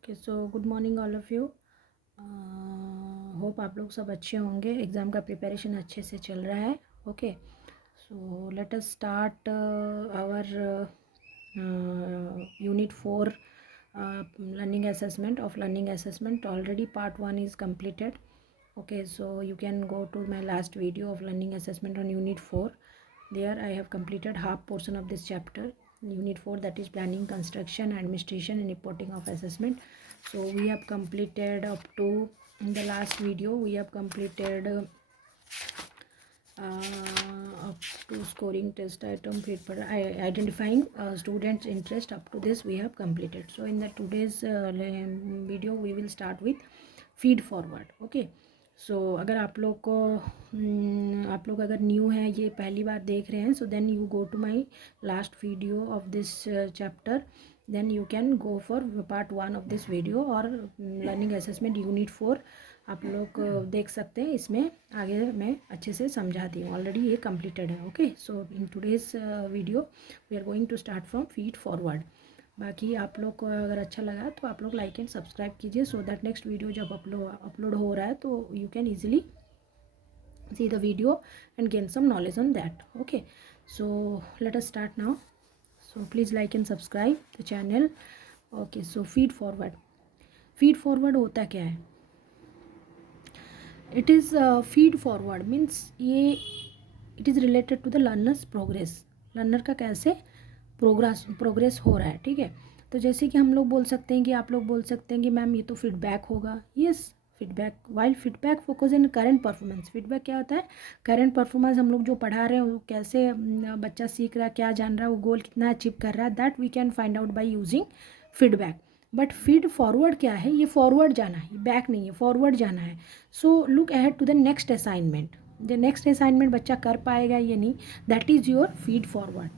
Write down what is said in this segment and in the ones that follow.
Okay so good morning all of you. Hope आप लोग सब अच्छे होंगे, एग्ज़ाम का प्रिपरेशन अच्छे से चल रहा है। Okay so let us start our unit 4 learning assessment of learning assessment. Already part 1 is completed. Okay, so you can go to my last video of learning assessment on unit 4. There I have completed half portion of this chapter, unit 4, that is planning, construction, administration and reporting of assessment. So we have completed up to, in the last video we have completed up to scoring test item paper, identifying students interest. Up to this we have completed. So in the today's video we will start with feed forward. Okay, सो अगर आप लोग को आप लोग अगर new है, ये पहली बार देख रहे हैं, so then you go to my last video of this chapter, then you can go for part 1 of this video और लर्निंग असेसमेंट यूनिट 4 आप लोग देख सकते हैं। इसमें आगे मैं अच्छे से समझाती हूँ, ऑलरेडी ये कंप्लीटेड है। Okay so in today's video we are going to start from feed forward. बाकी आप लोग को अगर अच्छा लगा तो आप लोग लाइक एंड सब्सक्राइब कीजिए, सो दैट नेक्स्ट वीडियो जब अपलोड हो रहा है तो you can easily see the video and gain some knowledge on that. Okay so let us start now, so please like and subscribe the channel. Okay so feed forward होता क्या है? It is feed forward means ये it is related to the learners' progress. Learner का कैसे progress हो रहा है, ठीक है। तो जैसे कि हम लोग बोल सकते हैं कि आप लोग बोल सकते हैं कि मैम ये तो फीडबैक होगा। Yes, feedback, while feedback focus in current performance. Feedback क्या होता है? करंट परफॉर्मेंस, हम लोग जो पढ़ा रहे हैं वो कैसे बच्चा सीख रहा है, क्या जान रहा है, वो गोल कितना अचीव कर रहा है, that we can find out by using feedback. But feed forward क्या है? ये फॉरवर्ड जाना है, बैक नहीं है, फॉरवर्ड जाना है। So look ahead to the next assignment. The next assignment बच्चा कर पाएगा ये नहीं, that is your feed forward.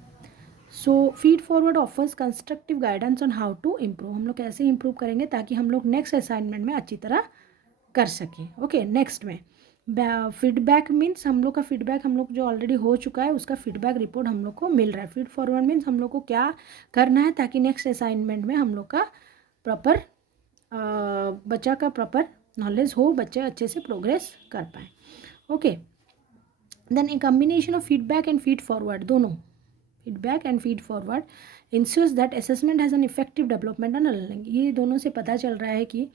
So feed forward offers constructive guidance on how to improve. हम लोग कैसे इम्प्रूव करेंगे ताकि हम लोग नेक्स्ट असाइनमेंट में अच्छी तरह कर सकें। ओके नेक्स्ट में फीडबैक मीन्स हम लोग का फीडबैक, हम लोग जो ऑलरेडी हो चुका है उसका फीडबैक रिपोर्ट हम लोग को मिल रहा है। फीड फॉरवर्ड मीन्स हम लोग को क्या करना है ताकि नेक्स्ट असाइनमेंट में हम लोग का प्रॉपर बच्चा का प्रॉपर नॉलेज हो, बच्चे अच्छे से प्रोग्रेस कर पाए। Okay then a combination of feedback and feed forward, दोनों feedback and feed forward ensures that assessment has an effective development on learning. ये दोनों से पता चल रहा है कि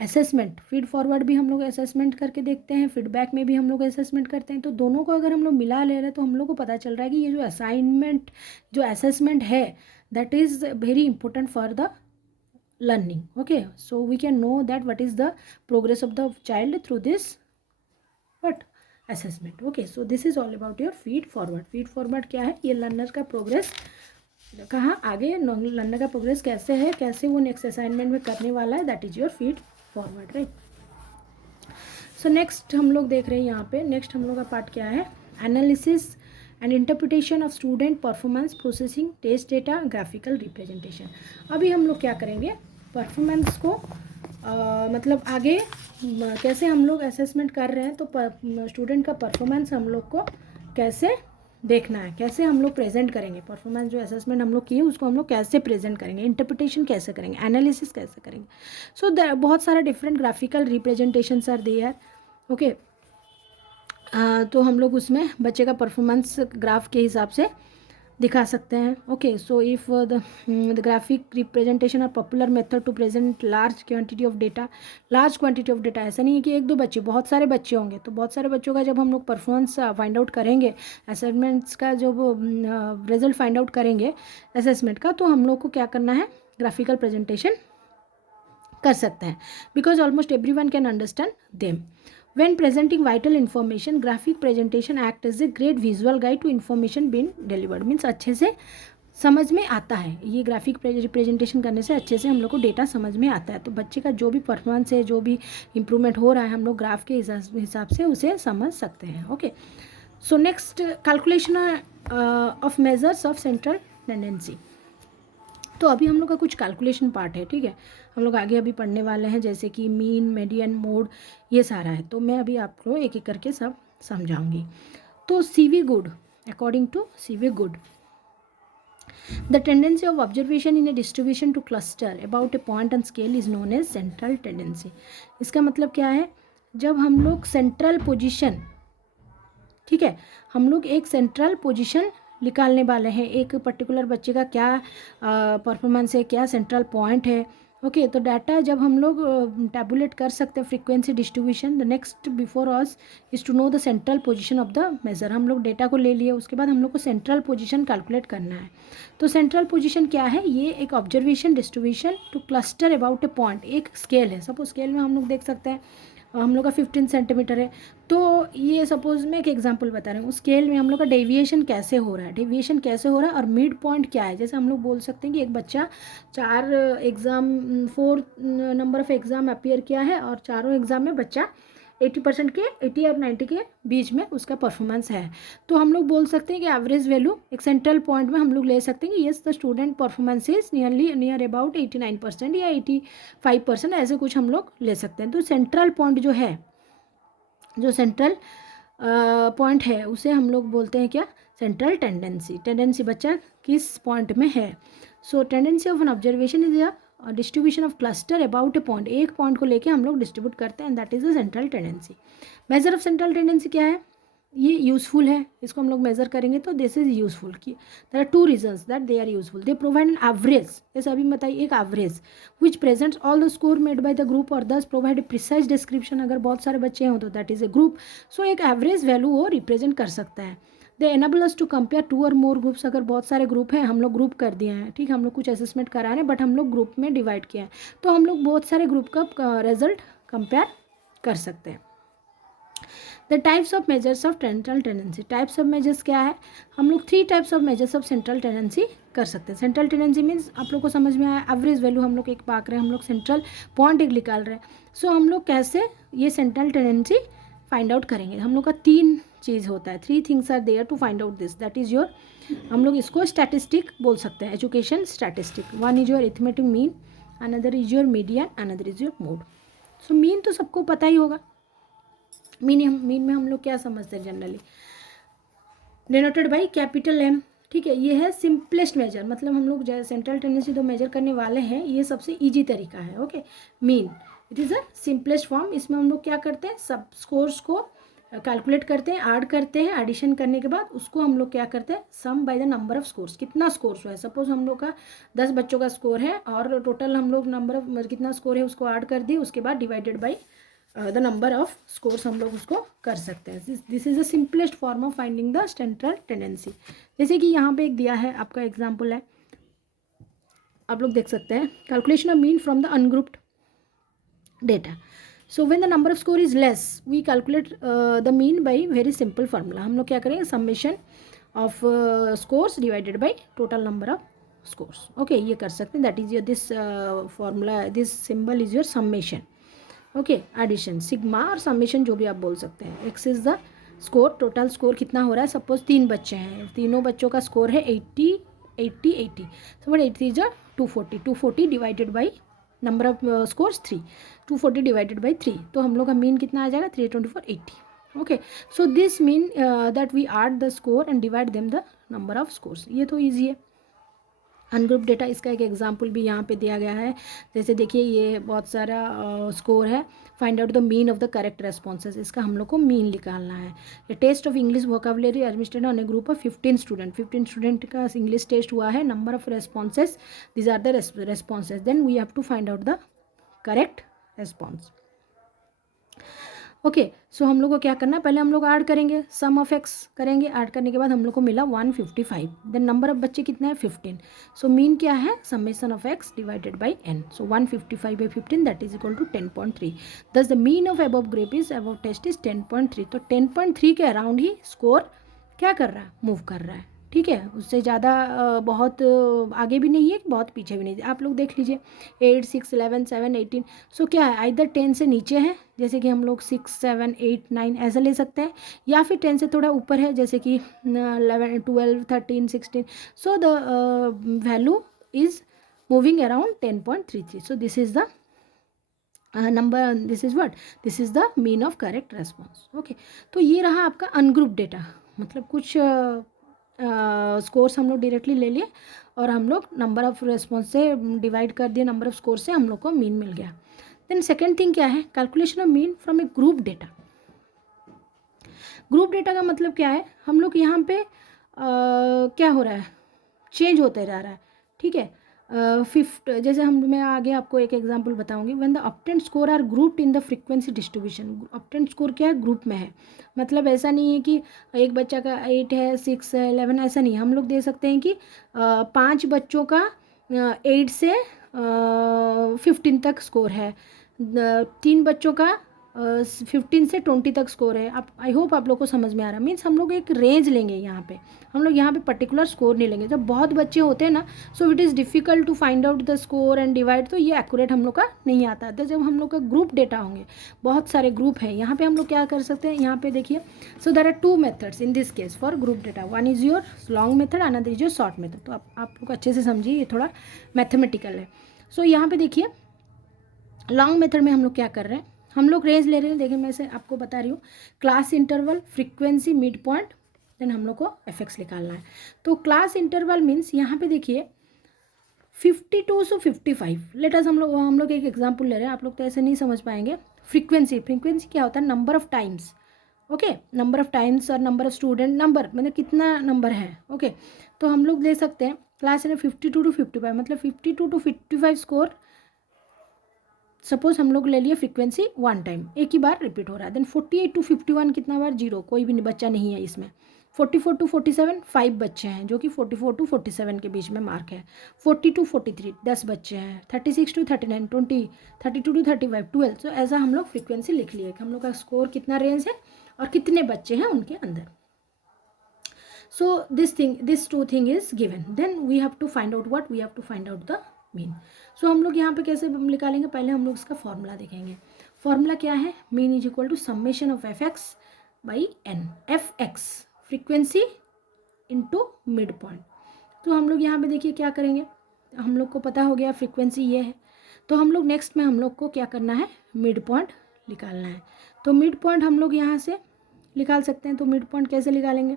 असेसमेंट, फीड फॉरवर्ड भी हम लोग असेसमेंट करके देखते हैं, फीडबैक में भी हम लोग असेसमेंट करते हैं, तो दोनों को अगर हम लोग मिला ले रहे हैं तो हम लोग को पता चल रहा है कि ये जो असाइनमेंट, जो असेसमेंट है, that is very important for the learning. Okay, so we can know that what is the progress of the child through this what assessment. Okay, so this is all about your feed forward क्या है? ये learner का progress कहाँ आगे, learner का progress कैसे है, कैसे वो नेक्स्ट असाइनमेंट में करने वाला है, that is your feed forward, right. So next हम लोग देख रहे हैं यहाँ पे, नेक्स्ट हम लोग का पार्ट क्या है? Analysis and interpretation of student performance, processing test data, graphical representation. अभी हम लोग क्या करेंगे? परफॉर्मेंस को मतलब आगे कैसे हम लोग असेसमेंट कर रहे हैं तो स्टूडेंट का परफॉर्मेंस हम लोग को कैसे देखना है, कैसे हम लोग प्रेजेंट करेंगे, परफॉर्मेंस जो असेसमेंट हम लोग किए उसको हम लोग कैसे प्रेजेंट करेंगे, इंटरप्रिटेशन कैसे करेंगे, एनालिसिस कैसे करेंगे। सो बहुत सारा different graphical representations are there. Okay तो हम लोग उसमें बच्चे का परफॉर्मेंस ग्राफ के हिसाब से दिखा सकते हैं। Okay so if the graphic representation are popular method to present large quantity of data. Large quantity of data ऐसा नहीं है कि एक दो बच्चे, बहुत सारे बच्चे होंगे, तो बहुत सारे बच्चों का जब हम लोग परफॉर्मेंस फाइंड आउट करेंगे, असेसमेंट्स का जो रिजल्ट फाइंड आउट करेंगे असेसमेंट का, तो हम लोग को क्या करना है? ग्राफिकल प्रेजेंटेशन कर सकते हैं, because almost every one can understand them. When presenting vital information, graphic presentation act as a great visual guide to information being delivered. Means अच्छे से समझ में आता है, ये ग्राफिक रिप्रेजेंटेशन करने से अच्छे से हम लोग को डेटा समझ में आता है, तो बच्चे का जो भी परफॉर्मेंस है, जो भी इम्प्रूवमेंट हो रहा है, हम लोग ग्राफ के हिसाब से उसे समझ सकते हैं। Okay so next, calculation of measures of central tendency. तो अभी हम लोग का कुछ कैलकुलेशन पार्ट है, ठीक है, हम लोग आगे अभी पढ़ने वाले हैं, जैसे कि मीन, मीडियन, मोड, ये सारा है, तो मैं अभी आपको एक एक करके सब समझाऊंगी। तो CV Good, according to CV Good, the tendency of observation in a distribution to cluster about a point on scale is known as central tendency. इसका मतलब क्या है, जब हम लोग सेंट्रल पोजीशन, ठीक है, हम लोग एक सेंट्रल पोजीशन निकालने वाले हैं, एक पर्टिकुलर बच्चे का क्या परफॉर्मेंस है, क्या सेंट्रल पॉइंट है। ओके, तो डाटा जब हम लोग टैबुलेट कर सकते हैं frequency distribution, the next before us is to know the central position of the measure. हम लोग डेटा को ले लिए, उसके बाद हम लोग को सेंट्रल पोजीशन कैलकुलेट करना है। तो सेंट्रल पोजीशन क्या है, ये एक observation distribution to cluster about a point. एक स्केल है, सपोज स्केल में हम लोग देख सकते हैं हम लोग का 15 सेंटीमीटर है, तो ये सपोज मैं एक एग्जांपल बता रही हूँ, उस स्केल में हम लोग का डेविएशन कैसे हो रहा है, डेविएशन कैसे हो रहा है और मिड पॉइंट क्या है। जैसे हम लोग बोल सकते हैं कि एक बच्चा 4 नंबर ऑफ एग्ज़ाम अपीयर किया है और चारों एग्ज़ाम में बच्चा 80% के 80 और 90 के बीच में उसका परफॉर्मेंस है, तो हम लोग बोल सकते हैं कि एवरेज वैल्यू एक सेंट्रल पॉइंट में हम लोग ले सकते हैं कि yes the student performance is near about 89% या 85%, ऐसे कुछ हम लोग ले सकते हैं। तो सेंट्रल पॉइंट जो है, जो सेंट्रल पॉइंट है उसे हम लोग बोलते हैं क्या, सेंट्रल टेंडेंसी। टेंडेंसी बच्चा किस पॉइंट में है। So tendency of an observation is a distribution of cluster about a point. एक पॉइंट को लेके हम लोग डिस्ट्रीब्यूट करते हैं, that is the central tendency. Measure of central tendency क्या है, ये यूजफुल है, इसको हम लोग मेजर करेंगे तो दिस इज यूजफुल। कि there are 2 reasons that they are useful. They provide an average, जैसे अभी बताइए एक average which presents all the score made by the group और thus provide a precise description. अगर बहुत सारे बच्चे हों तो दैट इज ए ग्रुप। सो एक एवरेज वैल्यू वो रिप्रेजेंट कर सकता है। दे एनेबल अस टू कंपेयर 2 और मोर ग्रुप्स। अगर बहुत सारे ग्रुप हैं, हम लोग ग्रुप कर दिए हैं, ठीक है, हम लोग कुछ असेसमेंट करा रहे हैं बट हम लोग ग्रुप में डिवाइड किया है, तो हम लोग बहुत सारे ग्रुप का रिजल्ट कंपेयर कर सकते हैं। The types of measures of central tendency. Types of measures क्या है, हम लोग 3 types of measures of central tendency कर सकते हैं। सेंट्रल टेंडेंसी मीन्स आप लोग को समझ में आया, एवरेज वैल्यू हम लोग एक पाक रहे हैं, हम लोग सेंट्रल पॉइंट एक निकाल रहे हैं। सो हम लोग कैसे ये सेंट्रल टेंडेंसी फाइंड आउट करेंगे, हम लोग का 3 चीज़ होता है, 3 things are there to find out this, that is your, हम लोग इसको स्टैटिस्टिक बोल सकते हैं, education statistic. One is your arithmetic mean, another is your median, another is your mode. So mean तो सबको पता ही होगा। मीन में हम लोग क्या समझते हैं generally, denoted by capital M, ठीक है। ये है सिंपलेस्ट मेजर, मतलब हम लोग सेंट्रल टेंडेंसी जो मेजर करने वाले हैं ये सबसे इजी तरीका है। Okay, mean it is a simplest form. इसमें हम लोग क्या करते हैं, सब स्कोर्स को कैलकुलेट करते हैं, ऐड करते हैं, एडिशन करने के बाद उसको हम लोग क्या करते हैं, sum by the number of scores. कितना स्कोर्स हुआ है, सपोज हम लोग का 10 बच्चों का स्कोर है और टोटल हम लोग नंबर ऑफ कितना स्कोर है उसको ऐड कर दिए, उसके बाद divided by the number of scores हम लोग उसको कर सकते हैं। This is the simplest form of finding the central tendency. जैसे कि यहाँ पे एक दिया है आपका एग्जाम्पल है, आप लोग देख सकते हैं, calculation of mean from the ungrouped data. So when the number of score is less we calculate the mean by very simple formula. हम लोग क्या करेंगे, summation of scores divided by total number of scores. Okay, ये कर सकते हैं, that is your this formula, this symbol is your summation. Okay, addition sigma और summation जो भी आप बोल सकते हैं। X is the score, total score कितना हो रहा है, सपोज 3 बच्चे हैं, तीनों बच्चों का स्कोर है 80 80 80, so but 80 is 240, 240 divided by number of scores 3, 240 divided by 3, तो हम लोग का मीन कितना आ जाएगा 324 80। Okay, so this mean that we add the score and divide them the number of scores. ये तो ईजी है। अनग्रुप डेटा, इसका एक एग्जांपल भी यहाँ पे दिया गया है। जैसे देखिए ये बहुत सारा स्कोर है, find out the mean of the correct responses, इसका हम लोग को मीन निकालना है। ये test of English vocabulary administered on a group of 15 student, 15 student का इंग्लिश टेस्ट हुआ है, number of responses, these are the responses, then we have to find out the correct response. Okay, so हम लोग को क्या करना है, पहले हम लोग ऐड करेंगे, सम ऑफ एक्स करेंगे, ऐड करने के बाद हम लोग को मिला 155, देन नंबर ऑफ बच्चे कितना है 15, सो मीन क्या है, summation of x divided by N, so 155 by 15 that is equal to 10.3, thus the mean of above group is above test is 10.3, तो 10.3 के अराउंड ही स्कोर क्या कर रहा है, मूव कर रहा है, ठीक है। उससे ज़्यादा बहुत आगे भी नहीं है, बहुत पीछे भी नहीं है। आप लोग देख लीजिए 8 6 11 7 18, सो क्या है, आइदर 10 से नीचे है, जैसे कि हम लोग 6 7 8 9 ऐसा ले सकते हैं, या फिर 10 से थोड़ा ऊपर है, जैसे कि 11 12 13 16, so the value is moving around 10.33, so this is the number, this is what, this is the mean of correct response. Okay, तो ये रहा आपका अनग्रुप डेटा, मतलब कुछ स्कोर्स हम लोग डायरेक्टली ले लिए और हम लोग नंबर ऑफ रेस्पॉन्स से डिवाइड कर दिए, नंबर ऑफ स्कोर से हम लोग को मीन मिल गया। देन सेकेंड थिंग क्या है, calculation of mean from A group data. Group data का मतलब क्या है, हम लोग यहाँ पे क्या हो रहा है, चेंज होते जा रहा है, ठीक है। फिफ्थ जैसे मैं आगे आपको एक एग्जांपल बताऊंगी। When the obtained score are grouped in the frequency distribution. Obtained score क्या है, ग्रुप में है, मतलब ऐसा नहीं है कि एक बच्चा का 8 है, 6 है, 11, ऐसा नहीं। हम लोग दे सकते हैं कि 5 बच्चों का 8 से 15 तक स्कोर है, 3 बच्चों का 15 से 20 तक स्कोर है। आप, आई होप आप लोग को समझ में आ रहा है। मीन्स हम लोग एक रेंज लेंगे यहाँ पे, हम लोग यहाँ पे पर्टिकुलर स्कोर नहीं लेंगे। जब बहुत बच्चे होते हैं ना, so it is difficult to find out the score and divide, तो ये एक्यूरेट हम लोग का नहीं आता। तो जब हम लोग का ग्रुप डेटा होंगे, बहुत सारे ग्रुप हैं, यहाँ पे हम लोग क्या कर सकते हैं, यहाँ पे देखिए। So there are 2 methods in this case for group data. One is your long method, another is your short method. तो आप लोग अच्छे से समझिए, ये थोड़ा मैथमेटिकल है। सो यहाँ पे देखिए, लॉन्ग मेथड में हम लोग क्या कर रहे हैं, हम लोग रेंज ले रहे हैं। देखिए मैं से आपको बता रही हूँ, class interval, frequency, mid point, then हम लोग को एफएक्स निकालना है। तो क्लास इंटरवल मीन्स यहाँ पे देखिए 52 से 55। लेट अस हम लोग एक एग्जांपल ले रहे हैं, आप लोग तो ऐसे नहीं समझ पाएंगे। फ्रीक्वेंसी क्या होता है, number of times, okay, number of times और नंबर ऑफ स्टूडेंट, नंबर मतलब कितना नंबर है, ओके। तो हम लोग ले सकते हैं क्लास है 52 टू 55, मतलब 52 टू 55 स्कोर। सपोज हम लोग ले लिए फ्रीक्वेंसी 1 टाइम, एक ही बार रिपीट हो रहा है। देन 48 टू 51 कितना बार, 0, कोई भी बच्चा नहीं है इसमें। 44 टू 47 5 बच्चे हैं, जो कि 44 टू 47 के बीच में मार्क है। 40 टू 43 10 बच्चे हैं। 36 टू 39 20, 32 टू 35 12। सो ऐसा हम लोग फ्रीक्वेंसी लिख लिए कि हम लोग का स्कोर कितना रेंज है और कितने बच्चे हैं उनके अंदर। So this 2 thing is given, then we have to find out what, we have to find out the mean. So हम लोग यहाँ पे कैसे निकालेंगे, पहले हम लोग इसका फॉर्मूला देखेंगे। फॉर्मूला क्या है, mean is equal to summation of F x by n. F x frequency into mid point. तो हम लोग यहाँ पे देखिए क्या करेंगे, हम लोग को पता हो गया फ्रीक्वेंसी ये है, तो हम लोग नेक्स्ट में हम लोग को क्या करना है, मिड पॉइंट निकालना है। तो मिड पॉइंट हम लोग यहाँ से निकाल सकते हैं। तो मिड पॉइंट कैसे निकालेंगे,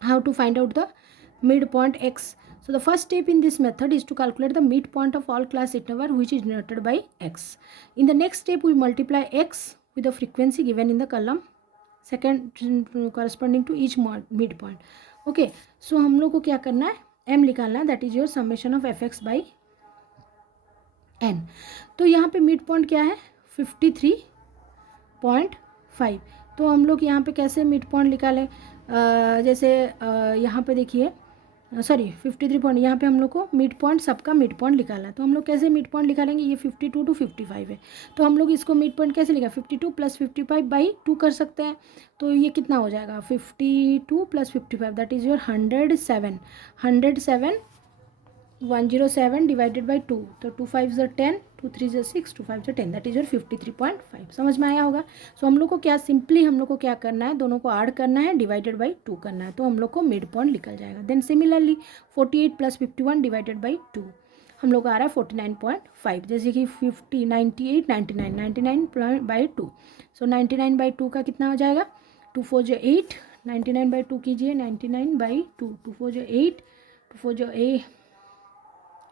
how to find out the midpoint x. So the first step in this method is to calculate the midpoint of all class interval which is denoted by x. In the next step we multiply x with the frequency given in the column second corresponding to each midpoint. Okay, so हम लोग को क्या करना है, m निकालना है, that is your summation of fx by n. तो यहाँ पे मिड पॉइंट क्या है 53.5। तो हम लोग यहाँ पे कैसे मिड पॉइंट निकालें, जैसे यहाँ पे देखिए, सॉरी 53 पॉइंट, यहाँ पे हम लोग को मिड पॉइंट, सबका मिड पॉइंट निकालना है। तो हम लोग कैसे मिड पॉइंट निकालेंगे, ये 52 टू 55 है, तो हम लोग इसको मिड पॉइंट कैसे लिखा, 52 प्लस 55 बाई 2 कर सकते हैं। तो ये कितना हो जाएगा, 52 plus 55, that is your 107 107 divided by 2। तो 2 5 ज़ 10, 2 3 ज़ 6, 2 5 ज़ 10, दैट इज योर 53.5। समझ में आया होगा। सो हम लोग को क्या, सिंपली हम लोग को क्या करना है, दोनों को ऐड करना है, डिवाइडेड बाई 2 करना है, तो हम लोग को मिड पॉइंट निकल जाएगा। Then similarly 48 plus 51 divided by 2 हम लोग को आ रहा है 49.5। जैसे कि 50 98 99 बाई 2। सो 99 बाई 2 का कितना हो जाएगा, 2 4 ज़ 8, 99 बाई 2 कीजिए, 99 बाई 2, 2 4 ज़ 8, 2 4 ज़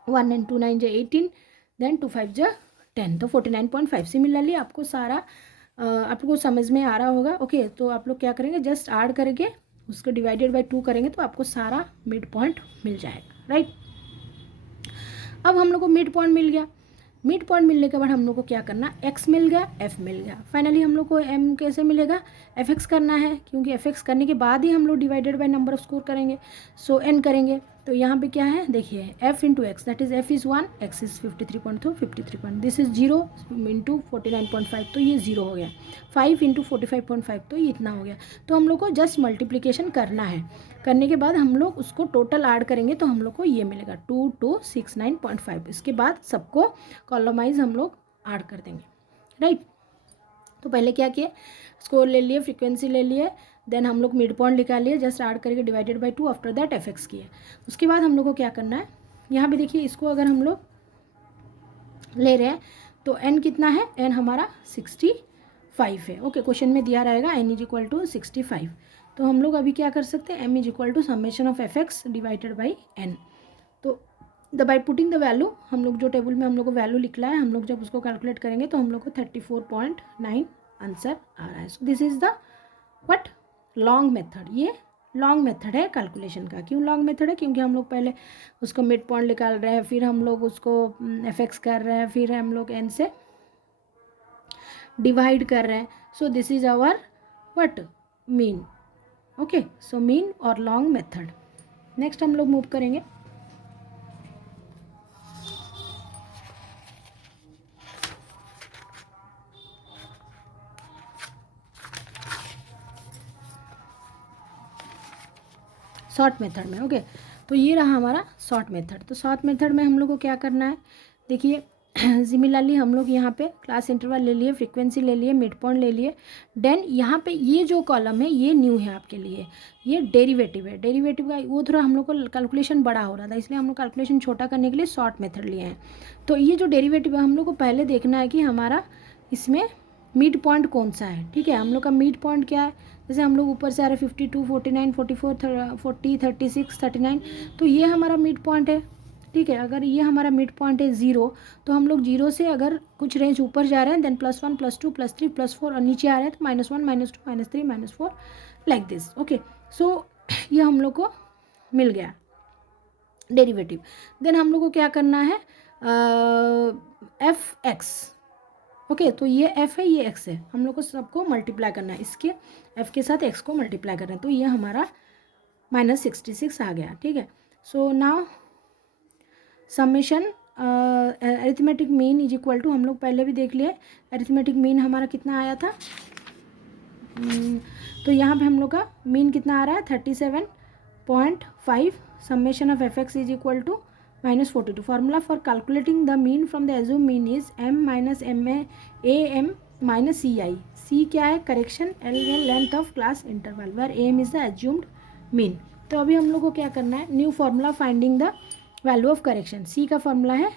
1 and 2 9 ज़ 18, देन 2 5 ज़ 10, तो 49.5। सिमिलरली आपको सारा आपको समझ में आ रहा होगा। ओके, तो आप लोग क्या करेंगे, जस्ट ऐड करके उसको डिवाइडेड बाई 2 करेंगे तो आपको सारा मिड पॉइंट मिल जाएगा, राइट। अब हम लोग को मिड पॉइंट मिल गया। मिड पॉइंट मिलने के बाद हम लोग को क्या करना, x मिल गया, f मिल गया। फाइनली हम लोग को m कैसे मिलेगा, fx करना है, क्योंकि fx करने के बाद ही हम लोग divided by number of score करेंगे। सो n करेंगे, तो यहाँ पे क्या है देखिए, f into x, that is f is 1, x is 53.2, 53. This is 0 into 49.5, तो ये 0 हो गया। 5 इंटू 45.5, तो ये इतना हो गया। तो हम लोग को जस्ट मल्टीप्लिकेशन करना है, करने के बाद हम लोग उसको टोटल ऐड करेंगे तो हम लोग को ये मिलेगा 2269.5। इसके बाद सबको कॉलमाइज हम लोग ऐड कर देंगे, राइट। तो पहले क्या किए, स्कोर ले लिए, फ्रीक्वेंसी ले लिए, देन हम लोग मिड पॉइंट निकाल लिए, जस्ट ऐड करके divided by 2, after that FX किए। उसके बाद हम लोग को क्या करना है, यहाँ पे देखिए, इसको अगर हम लोग ले रहे हैं तो n कितना है, n हमारा 65 है। ओके, क्वेश्चन में दिया रहेगा n इज इक्वल टू 65। तो हम लोग अभी क्या कर सकते हैं, m is equal to summation of F x divided by n। तो बाई पुटिंग द वैल्यू, हम लोग जो टेबल में हम लोग को वैल्यू निकला है, हम लोग जब उसको कैलकुलेट करेंगे तो हम लोग को 34.9 आंसर आ रहा है। सो this is the what long method. ये लॉन्ग मेथड है कैलकुलेशन का। क्यों लॉन्ग मेथड है? क्योंकि हम लोग पहले उसको मिड पॉइंट निकाल रहे हैं, फिर हम लोग उसको एफ एक्स कर रहे हैं, फिर हम लोग n से डिवाइड कर रहे हैं। So this is our what mean. Okay, so mean और लॉन्ग मेथड। नेक्स्ट हम लोग मूव करेंगे शॉर्ट मेथड में। ओके, तो ये रहा हमारा शॉर्ट मेथड। तो शॉर्ट मेथड में हम लोग को क्या करना है, देखिए सिमिलरली हम लोग यहाँ पे क्लास इंटरवल ले लिए, फ्रीक्वेंसी ले लिए, मिड पॉइंट ले लिए। देन यहाँ पे ये जो कॉलम है ये न्यू है आपके लिए, ये डेरिवेटिव है। डेरिवेटिव का वो थोड़ा हम लोग को कैलकुलेशन बड़ा हो रहा था, इसलिए हम लोग कैलकुलेशन छोटा करने के लिए शॉर्ट मेथड लिए हैं। तो ये जो डेरिवेटिव है हम लोग को पहले देखना है कि हमारा इसमें मिड पॉइंट कौन सा है। ठीक है, हम लोग का मिड पॉइंट क्या है, जैसे हम लोग ऊपर से आ रहे 52, 49, 44, 40, 36, 39, तो ये हमारा मिड पॉइंट है। ठीक है, अगर ये हमारा मिड पॉइंट है 0, तो हम लोग 0 से अगर कुछ रेंज ऊपर जा रहे हैं देन +1, +2, +3, +4, और नीचे आ रहे हैं तो -1, -2, -3, -4 लाइक दिस। ओके, सो ये हम लोग को मिल गया डेरिवेटिव। देन हम लोग को क्या करना है, एफ एक्स। ओके, तो ये f है, ये x है, हम लोग को सबको मल्टीप्लाई करना है, इसके f के साथ x को मल्टीप्लाई करना है। तो ये हमारा -66 आ गया। ठीक है, so now summation arithmetic mean is equal to, हम लोग पहले भी देख लिए अरिथमेटिक मीन हमारा कितना आया था। तो यहाँ पे हम लोग का मीन कितना आ रहा है 37.5। Summation of F X is equal to -42। Formula for calculating the mean from the assume mean is m minus am minus ci। c क्या है, करेक्शन, l है length of class interval, where am is the assumed mean. तो अभी हम लोग को क्या करना है, new formula finding the value of correction. c का फार्मूला है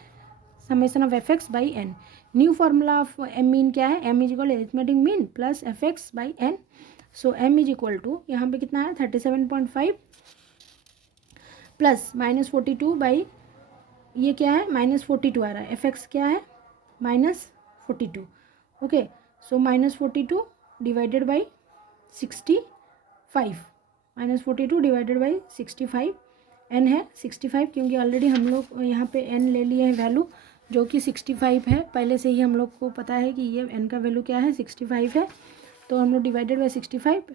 summation of F x by N. New formula of M mean क्या है, m is equal arithmetic mean plus F x by N. So m is equal to यहाँ पे कितना है 37.5 plus -42 by ये क्या है -42 आ रहा है, एफ एक्स क्या है -42। Okay, so -42 divided by 65, -42 divided by 65, n है 65, क्योंकि ऑलरेडी हम लोग यहाँ पे n ले लिए हैं वैल्यू जो कि 65 है, पहले से ही हम लोग को पता है कि ये n का वैल्यू क्या है 65 है। तो हम लोग divided by 65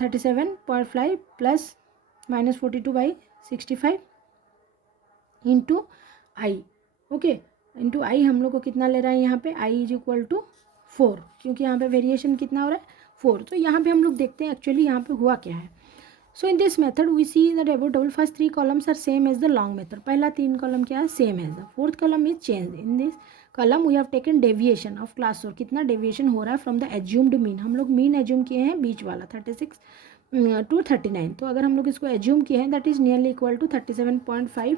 37.5 plus -42 by 65 into I. Okay, into I हम लोग को कितना ले रहा है यहाँ पे, आई इज इक्वल टू 4, क्योंकि यहाँ पे वेरिएशन कितना हो रहा है 4। तो यहाँ पे हम लोग देखते हैं एक्चुअली यहाँ पे हुआ क्या है। So in this method we see the table first 3 columns are same as the long method. पहला 3 कॉलम क्या है, सेम है। The fourth column is change. In this column we have taken deviation of class 4, कितना deviation हो रहा है from the assumed mean. हम लोग मीन एज्यूम किए हैं बीच वाला 36 to 39। तो अगर हम लोग इसको एज्यूम किए हैं that is nearly equal to 37.5,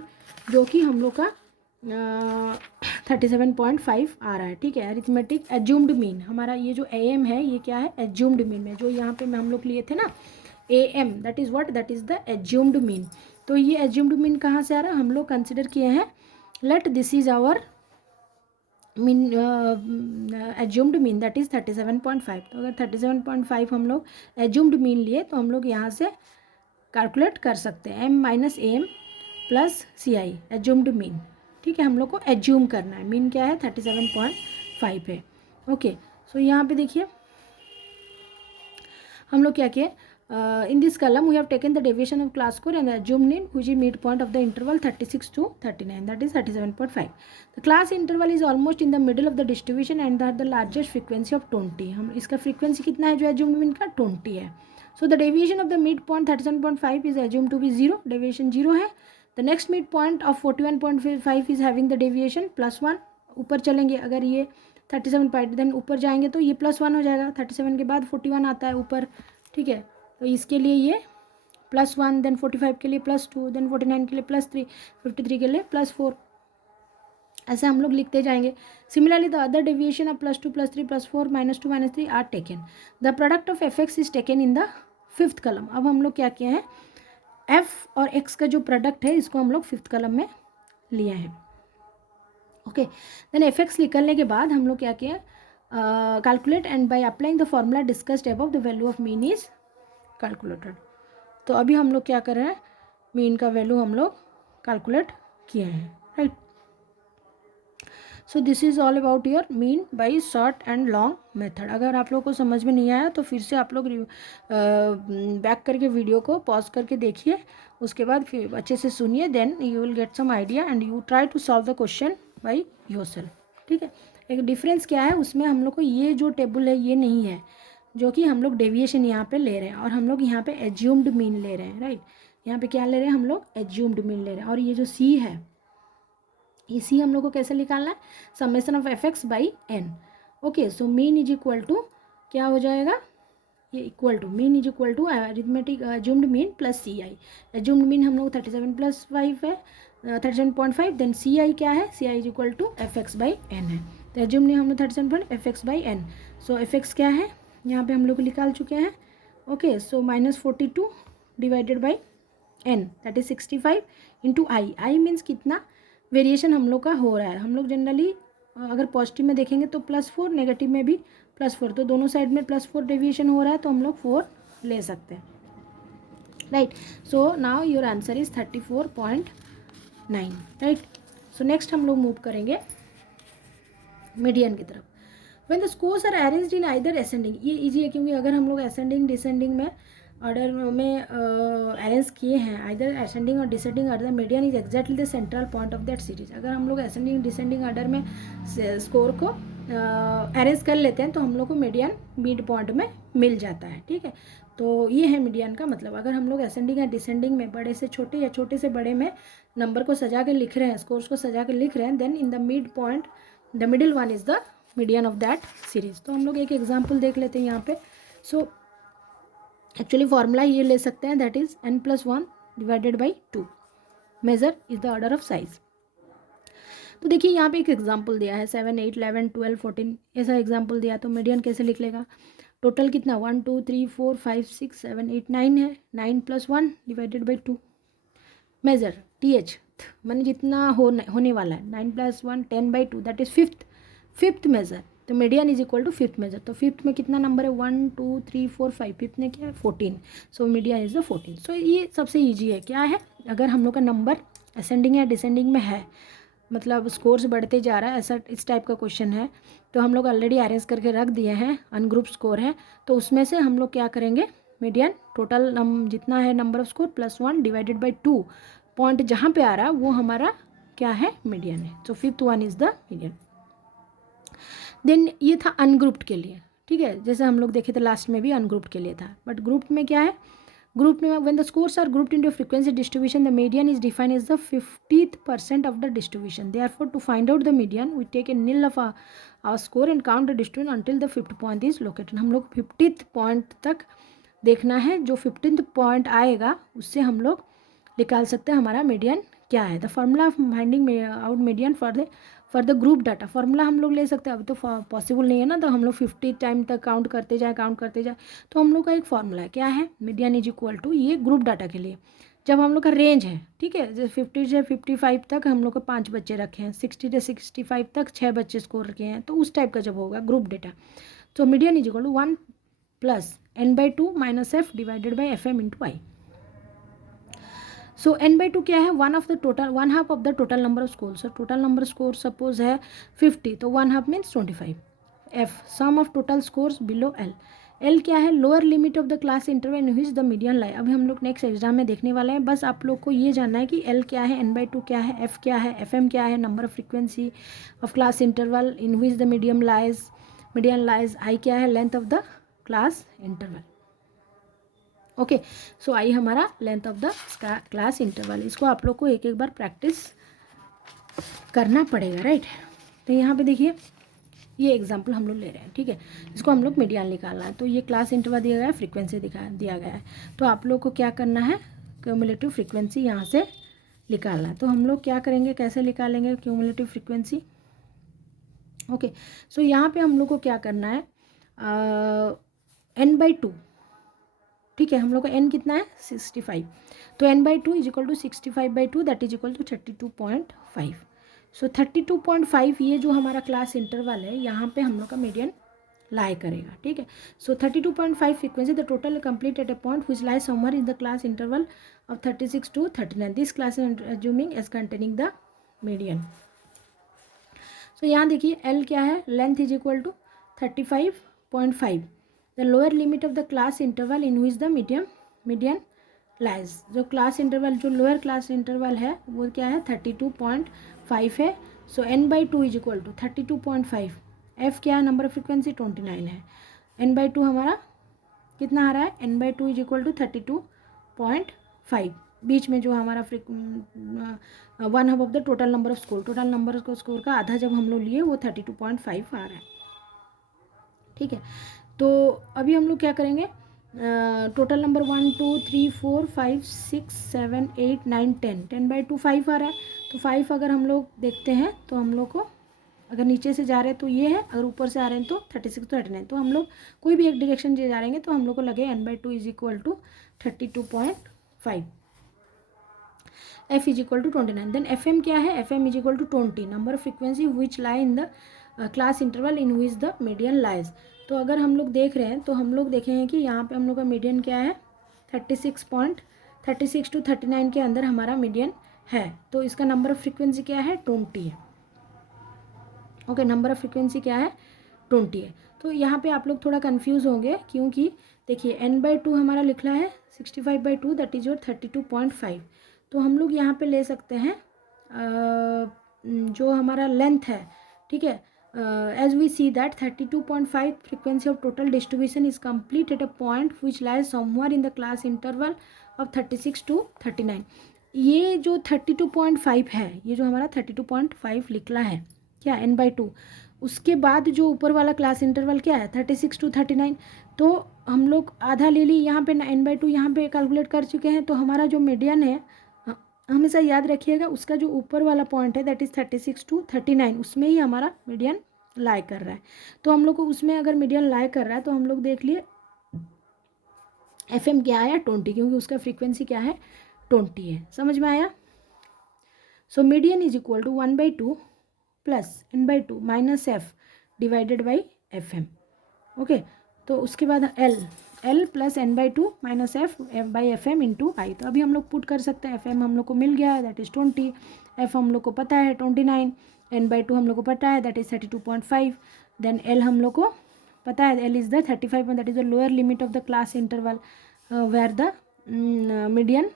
जो कि हम लोग का 37.5 आ रहा है। ठीक है, अरिथमेटिक एज्यूम्ड मीन हमारा ये जो am है ये क्या है, एज्यूम्ड मीन में, जो यहाँ पे हम लोग लिए थे ना am, that is what, that is the assumed mean. तो ये एज्यूम्ड मीन कहाँ से आ रहा है, हम लोग कंसिडर किए हैं, let this is our mean assumed mean that is 37.5। तो अगर 37.5 हम लोग एज्यूम्ड मीन लिए तो हम लोग यहाँ से कैलकुलेट कर सकते हैं m minus am plus ci assumed mean. ठीक है, हम लोग को एज्यूम करना है, मीन क्या है 37.5 है। ओके, सो यहाँ पे देखिए हम लोग क्या किए, in this column we have taken the deviation of class score and assumed mean which is midpoint of the interval 36 to 39, that is 37.5. The class interval is almost in the middle of the distribution and that the largest frequency of 20. हम इसका frequency कितना है जो assumed mean का 20 है. So the deviation of the midpoint 37.5 is assumed to be 0, deviation 0 है. The next midpoint of 41.5 is having the deviation +1. ऊपर चलेंगे अगर ये 37 देन ऊपर जाएंगे तो ये +1 हो जाएगा, 37 के बाद 41 आता है ऊपर. ठीक है, तो इसके लिए ये +1, देन 45 के लिए +2, देन 49 के लिए +3, 53 के लिए +4, ऐसे हम लोग लिखते जाएंगे. Similarly the other deviation of +2, +3, +4, -2, -3 are taken. The product of F X is taken in the fifth column. अब हम लोग क्या किए हैं, एफ और एक्स का जो प्रोडक्ट है इसको हम लोग फिफ्थ कलम में लिए हैं। ओके, देन एफ एक्स निकलने के बाद हम लोग क्या किए, calculate and by applying the formula discussed above the value of mean is calculated. तो अभी हम लोग क्या कर रहे हैं, मीन का वैल्यू हम लोग कैलकुलेट किए हैं, right. So this is all about your mean by short and long method. अगर आप लोग को समझ में नहीं आया तो फिर से आप लोग बैक करके वीडियो को पॉज करके देखिए, उसके बाद फिर अच्छे से सुनिए, then you will get some idea and you try to solve the question by yourself, ठीक है। एक डिफरेंस क्या है उसमें, हम लोग को ये जो टेबल है ये नहीं है, जो कि हम लोग डेविएशन यहाँ पे ले रहे हैं, और हम लोग यहाँ पे एज्यूम्ड मीन ले रहे हैं, राइट। यहाँ पे क्या ले रहे हैं हम लोग, एज्यूम्ड मीन ले रहे हैं। और ये जो सी है, इसी हम लोग को कैसे निकालना है, summation of F x by N. Okay, so mean is equal to क्या हो जाएगा, ये equal to mean is equal to arithmetic assumed mean plus C I. Assumed mean हम लोग 37+5 है, 37.5, देन सी आई क्या है, C I is equal to F x by N है। तो एज्यूम्ड मीन हम लोग 37 F x by N. So F X क्या है यहाँ पे हम लोग निकाल चुके हैं। Okay, so -42 divided by N, that is 65 into I. I means कितना वेरिएशन हम लोग का हो रहा है। हम लोग जनरली अगर पॉजिटिव में देखेंगे तो +4, नेगेटिव में भी +4, तो दोनों साइड में +4 डेविएशन हो रहा है, तो हम लोग 4 ले सकते हैं, right. So now your answer is 34.9, right. So next हम लोग मूव करेंगे मीडियन की तरफ। When the scores are arranged in either ascending, ये इजी है क्योंकि अगर हम लोग असेंडिंग डिसेंडिंग में ऑर्डर में अरेंज किए हैं, आइदर असेंडिंग और descending order, median is exactly the central point of that series. अगर हम लोग असेंडिंग डिसेंडिंग ऑर्डर में स्कोर को अरेंज कर लेते हैं तो हम लोग को मीडियन मिड पॉइंट में मिल जाता है, ठीक है। तो ये है मीडियन का मतलब। अगर हम लोग असेंडिंग या डिसेंडिंग में बड़े से छोटे या छोटे से बड़े में नंबर को सजा के लिख रहे हैं, स्कोर्स को सजा के लिख रहे हैं, then in the mid point the middle one is the median of that series. तो हम लोग एक एग्जाम्पल देख लेते हैं यहाँ पे। सो एक्चुअली फॉर्मूला ये ले सकते हैं, that is n+1 divided by 2, measure is the order of size. तो देखिए यहाँ पे एक एग्जाम्पल दिया है 7, 8, 11, 12, 14 ऐसा एग्जाम्पल दिया, तो मीडियन कैसे लिख लेगा। टोटल कितना 1, 2, 3, 4, 5, 6, 7, 8, 9 है, 9+1 डिवाइडेड बाई 2। मेजर TH मैंने जितना होने वाला है, 9+1 10/2, दैट इज फिफ्थ मेजर। तो median is equal to fifth measure. तो फिफ्थ में कितना नंबर है, 1, 2, 3, 4, 5, फिफ्थ में क्या है 14। सो मीडियन इज द 14। सो ये सबसे ईजी है, क्या है, अगर हम लोग का नंबर असेंडिंग या डिसेंडिंग में है, मतलब स्कोर्स बढ़ते जा रहा है, ऐसा इस टाइप का क्वेश्चन है, तो हम लोग ऑलरेडी अरेंज करके रख दिए हैं, अनग्रुप स्कोर है, तो उसमें से हम लोग क्या करेंगे, मीडियन टोटल जितना है number of score +1 divided by 2, point जहाँ पे आ रहा है वो हमारा क्या है, मीडियन है। So fifth one is the median. Then ये था अनग्रुप्ड के लिए, ठीक है, जैसे हम लोग देखे थे लास्ट में भी अनग्रुप्ड के लिए था, बट ग्रुप में क्या है, ग्रुप में when the scores are grouped into frequency distribution the median is defined as the 50th percent of the distribution. Therefore to find out the median we take a nil of our score and count the distribution until the 5th point is located. हम लोग 50th point तक देखना है, जो 15th point आएगा उससे हम लोग निकाल सकते हैं हमारा मीडियन क्या है। The formula of finding out median for the group data, formula हम लोग ले सकते हैं, अभी तो पॉसिबल नहीं है ना, तो हम लोग 50 टाइम तक काउंट करते जाए तो हम लोग का एक फॉर्मूला है, क्या है, मीडियन इज इक्वल टू, ये ग्रुप डाटा के लिए जब हम लोग का रेंज है, ठीक है, जैसे 50 से 55 तक हम लोग को 5 बच्चे रखे हैं, 60 से 65 तक 6 बच्चे स्कोर रखे हैं, तो उस टाइप का जब होगा ग्रुप डेटा, तो median is equal to 1 + n/2 - f divided by FM into I. So n/2 क्या है, 1/2 of the total number of score. So total number score suppose है 50, तो 1/2 means 25। f sum of total scores below l। l क्या है, lower limit of the class interval in which the median lie. अभी हम लोग next exam में देखने वाले हैं, बस आप लोग को ये जानना है कि l क्या है, n/2 क्या है, f क्या है, fm क्या है, number of frequency of class interval in which the median lies, i क्या है, length of the class interval. Okay, so I हमारा length of the class interval. इसको आप लोग को एक एक बार प्रैक्टिस करना पड़ेगा, राइट। तो यहाँ पे देखिए ये एग्जांपल हम लोग ले रहे हैं, ठीक है, इसको हम लोग मीडियन निकालना है, तो ये क्लास इंटरवल दिया गया है, फ्रीक्वेंसी दिया गया है, तो आप लोग को क्या करना है, क्यूमुलेटिव फ्रीक्वेंसी यहाँ से निकालना है। तो हम लोग क्या करेंगे, कैसे निकालेंगे क्यूमुलेटिव फ्रीक्वेंसी। ओके, सो यहाँ पे हम लोग को क्या करना है, n/2 ठीक है, हम लोग का n कितना है 65, तो n/2 is equal to 65/2 that is equal to 32.5। So 32.5 ये जो हमारा क्लास इंटरवल है यहाँ पे हम लोग का मीडियन लाई करेगा। ठीक है, so 32.5 frequency the total complete at a point which lie somewhere in the class interval of 36 to 39। This class assuming as containing the median. So यहाँ देखिए L क्या है, length is equal to 35.5 the lower limit of the class interval in which the median lies. जो class interval जो lower class interval है वो क्या है 32.5 है। So n/2 is equal to 32.5, f क्या है नंबर ऑफ फ्रिक्वेंसी 29 है, n/2 हमारा कितना आ रहा है, n/2 इज इक्वल टू 32.5, बीच में जो हमारा 1/2 of the total number of score, total number of score का आधा जब हम लोग लिए वो 32.5 आ रहा है। ठीक है, तो अभी हम लोग क्या करेंगे, टोटल नंबर 1 2 3 4 5 6 7 8 9 10, 10/2 5 आ रहा है, तो 5 अगर हम लोग देखते हैं तो हम लोग को अगर नीचे से जा रहे हैं तो ये है, अगर ऊपर से आ रहे हैं तो 36 तो 39, तो हम लोग कोई भी एक डायरेक्शन से जा रहेंगे तो हम लोग को लगे n/2 is equal to 32.5, f is equal to 29। Then fm क्या है, fm is equal to 20 number of frequency which lie in the class interval in which the median lies. तो अगर हम लोग देख रहे हैं तो हम लोग देखे हैं कि यहाँ पे हम लोग का मीडियन क्या है 36 to 39 के अंदर हमारा मीडियन है, तो इसका नंबर ऑफ फ्रिक्वेंसी क्या है 20 है। ओके, नंबर ऑफ फ्रिक्वेंसी क्या है 20 है। तो यहाँ पे आप लोग थोड़ा कंफ्यूज होंगे क्योंकि देखिए n/2 हमारा लिखा है 65/2 दैट इज योर 32.5, तो हम लोग यहाँ पे ले सकते हैं जो हमारा लेंथ है। ठीक है, as we see that 32.5 frequency of total distribution is complete at a point which lies somewhere in the class interval of 36 to 39। ये जो 32.5 है, ये जो हमारा 32.5 निकला है क्या n/2, उसके बाद जो ऊपर वाला क्लास इंटरवल क्या है 36 to 39, तो हम लोग आधा ले ली यहाँ पे n/2 यहाँ पे कैलकुलेट कर चुके हैं, तो हमारा जो मीडियन है हमेशा याद रखिएगा उसका जो ऊपर वाला पॉइंट है दैट इज़ 36 to 39, उसमें ही हमारा मीडियन लाई कर रहा है। तो हम लोग को उसमें अगर मीडियन लाई कर रहा है तो हम लोग देख लिए FM क्या आया 20, क्योंकि उसका फ्रीक्वेंसी क्या है 20 है। समझ में आया। So median is equal to 1/2 plus n/2 minus f divided by FM। Okay, तो उसके बाद L plus n/2 minus f/FM into I. तो अभी हम लोग पुट कर सकते हैं, FM हम लोग को मिल गया है दैट इज़ 20, f हम लोग को पता है 29, n/2 हम लोग को पता है दैट इज़ 32.5, देन L हम लोग को पता है L is the 35 that is the lower limit of the class interval where the median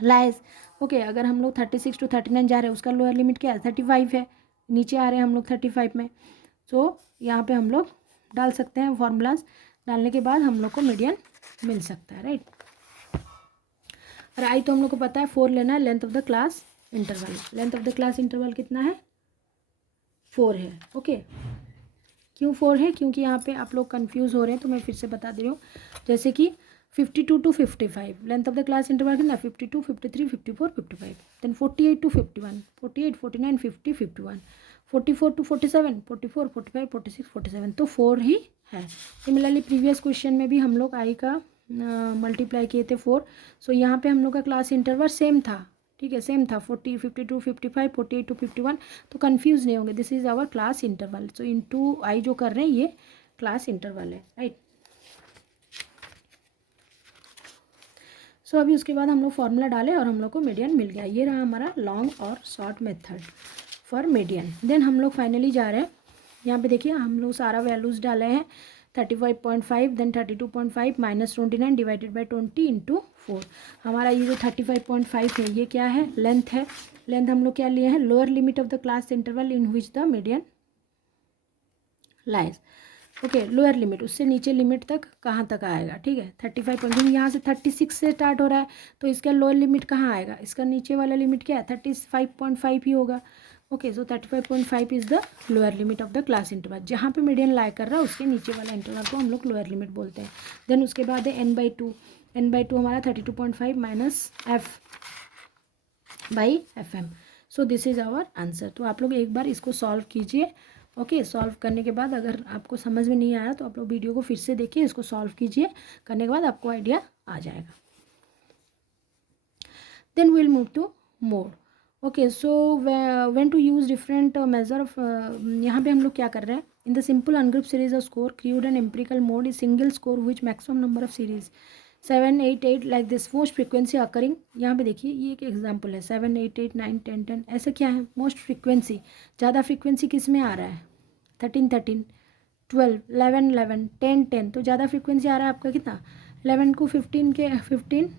lies. Okay, अगर हम लोग 36 to 39 जा रहे हैं उसका लोअर लिमिट क्या है 35 है, नीचे आ रहे हैं हम लोग 35 में, सो यहाँ पे हम लोग डाल सकते हैं फॉर्मूलाज, डालने के बाद हम लोग को मीडियन मिल सकता है, राइट। और आई तो हम लोग को पता है 4 लेना है length of the class interval, length of the class interval कितना है 4 है। ओके, क्यों 4 है, क्योंकि यहाँ पे आप लोग कंफ्यूज हो रहे हैं तो मैं फिर से बता दे रही हूँ, जैसे कि 52 to 55 length of the class interval कितना 52 53 54 55, देन 48 to 51 48 49 50 51 44 to 47 44 45 46 47, तो 4 ही है। सिमिलरली प्रीवियस क्वेश्चन में भी हम लोग आई का मल्टीप्लाई किए थे 4, सो यहाँ पे हम लोग का क्लास इंटरवल सेम था। ठीक है, सेम था 40 52 55 48 to 51, तो कंफ्यूज नहीं होंगे, this is our class interval. So into I जो कर रहे हैं ये क्लास इंटरवल है, राइट। सो अभी उसके बाद हम लोग फॉर्मूला डाले और हम लोग को मीडियन मिल गया। ये रहा हमारा लॉन्ग और short method for median. Then हम लोग फाइनली जा रहे हैं, यहाँ पे देखिए हम लोग सारा वैल्यूज़ डाले हैं 35.5 then 32.5 minus 29 divided by 20 into 4। हमारा ये जो 35.5 है ये क्या है लेंथ है, लेंथ हम लोग क्या लिए हैं lower limit of the class interval in which the median lies. Okay, lower limit, उससे नीचे लिमिट तक कहाँ तक आएगा। ठीक है, 35 यहाँ से 36 से स्टार्ट हो रहा है तो इसका लोअर लिमिट कहाँ आएगा, इसका नीचे वाला लिमिट क्या है 35.5 ही होगा। Okay, so 35.5 is the lower limit of the class interval, जहाँ पे मीडियन लाई कर रहा है उसके नीचे वाला इंटरवल को हम लोग लोअर लिमिट बोलते हैं। देन उसके बाद है n/2 हमारा 32.5 minus f/FM। So this is our answer. तो आप लोग एक बार इसको सॉल्व कीजिए ओके, सॉल्व करने के बाद अगर आपको समझ में नहीं आया तो आप लोग वीडियो को फिर से देखिए, इसको सॉल्व कीजिए, करने के बाद आपको आइडिया आ जाएगा. Then will move to mode. Okay, so when to use different measure of, यहाँ पे हम लोग क्या कर रहे हैं. In the simple ungroup series of score crude and empirical mode is single score which maximum number of series 7, 8, 8 like this most frequency occurring. यहाँ पे देखिए ये एक एग्जांपल है 7, 8, 8, 9, 10, 10. ऐसा क्या है, मोस्ट फ्रीक्वेंसी, ज़्यादा फ्रीक्वेंसी किस में आ रहा है, 13, 13, 12, 11, 11, 10, 10. तो ज़्यादा फ्रीक्वेंसी आ रहा है आपका कितना, 11 को 15 के 15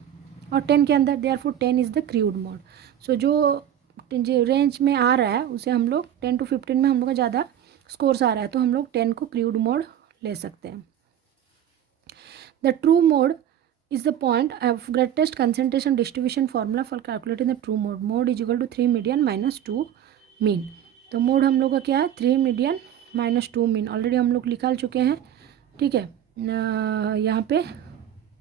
और 10 के अंदर, therefore 10 is the crude mode. So जो रेंज में आ रहा है उसे हम लोग 10 to 15 में हम लोग का ज़्यादा स्कोर्स आ रहा है तो हम लोग 10 को क्रूड मोड ले सकते हैं. The true mode is the point of greatest concentration distribution formula for calculating the true mode. Mode is equal to 3 median minus 2 mean. तो मोड हम लोग का क्या है, 3 मीडियन माइनस 2 मीन. ऑलरेडी हम लोग निकाल चुके हैं, ठीक है. यहाँ पे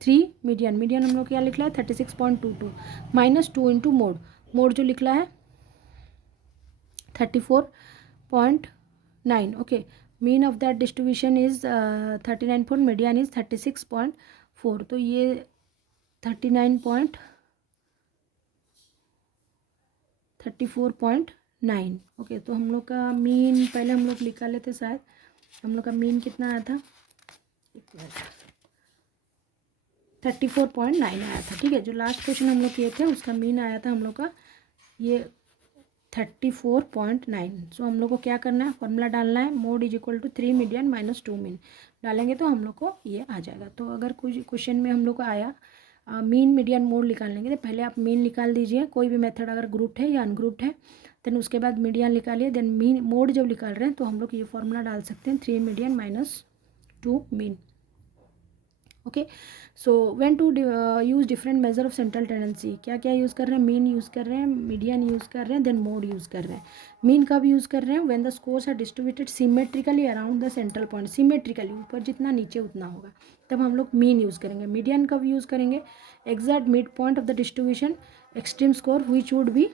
3 मीडियन, मीडियन हम लोग क्या लिख रहा है 36.22 माइनस 2 इंटू मोड. मोड जो लिख रहा है 34.9. Okay, mean of that distribution is 39. Median is 36.4. तो ये 34.9. ओके, तो हम लोग का मीन पहले हम लोग निकाले थे शायद, हम लोग का मीन कितना आया था, 34.9 आया था, ठीक है. जो लास्ट क्वेश्चन हम लोग किए थे उसका मीन आया था हम लोग का ये 34.9. सो हम लोग को क्या करना है, फॉर्मूला डालना है, mode is equal to 3 median minus 2 mean. डालेंगे तो हम लोग को ये आ जाएगा. तो अगर कुछ क्वेश्चन में हम लोग को आया मीन मीडियन मोड निकालने के लिए, पहले आप मीन निकाल दीजिए, कोई भी मेथड अगर ग्रुप्ड है या अनग्रुप्ड है. देन उसके बाद मीडियन निकालिए, देन मीन मोड जब निकाल रहे हैं तो हम लोग ये फॉर्मूला डाल सकते हैं 3 median minus 2 mean. Okay, so when to use different measure of central tendency, क्या क्या यूज़ कर रहे हैं, मीन यूज़ कर रहे हैं, मीडियन यूज़ कर रहे हैं, देन मोड यूज़ कर रहे हैं. मीन कब यूज़ कर रहे हैं, when the scores are distributed symmetrically around the central point. Symmetrically, ऊपर जितना नीचे उतना होगा, तब हम लोग मीन यूज़ करेंगे. मीडियन कब यूज़ करेंगे, exact mid point of the distribution extreme score which would be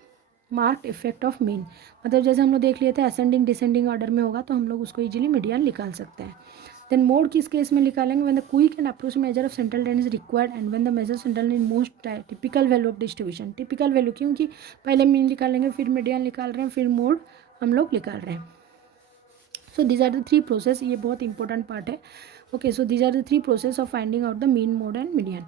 marked effect of mean. मतलब जैसे हम लोग देख लिए थे असेंडिंग डिसेंडिंग ऑर्डर में होगा तो हम लोग उसको इजीली मीडियन निकाल सकते हैं. देन मोड किस केस में निकालेंगे, when the quick and approximate measure of central tendency is required and when the measure central in most typical value of distribution. Typical value क्योंकि पहले मीन निकालेंगे फिर मीडियन निकाल रहे हैं फिर मोड हम लोग निकाल रहे हैं. So these are the 3 process, ये बहुत इंपॉर्टेंट पार्ट है. Okay, so these are the 3 process of finding out the mean, mode and median.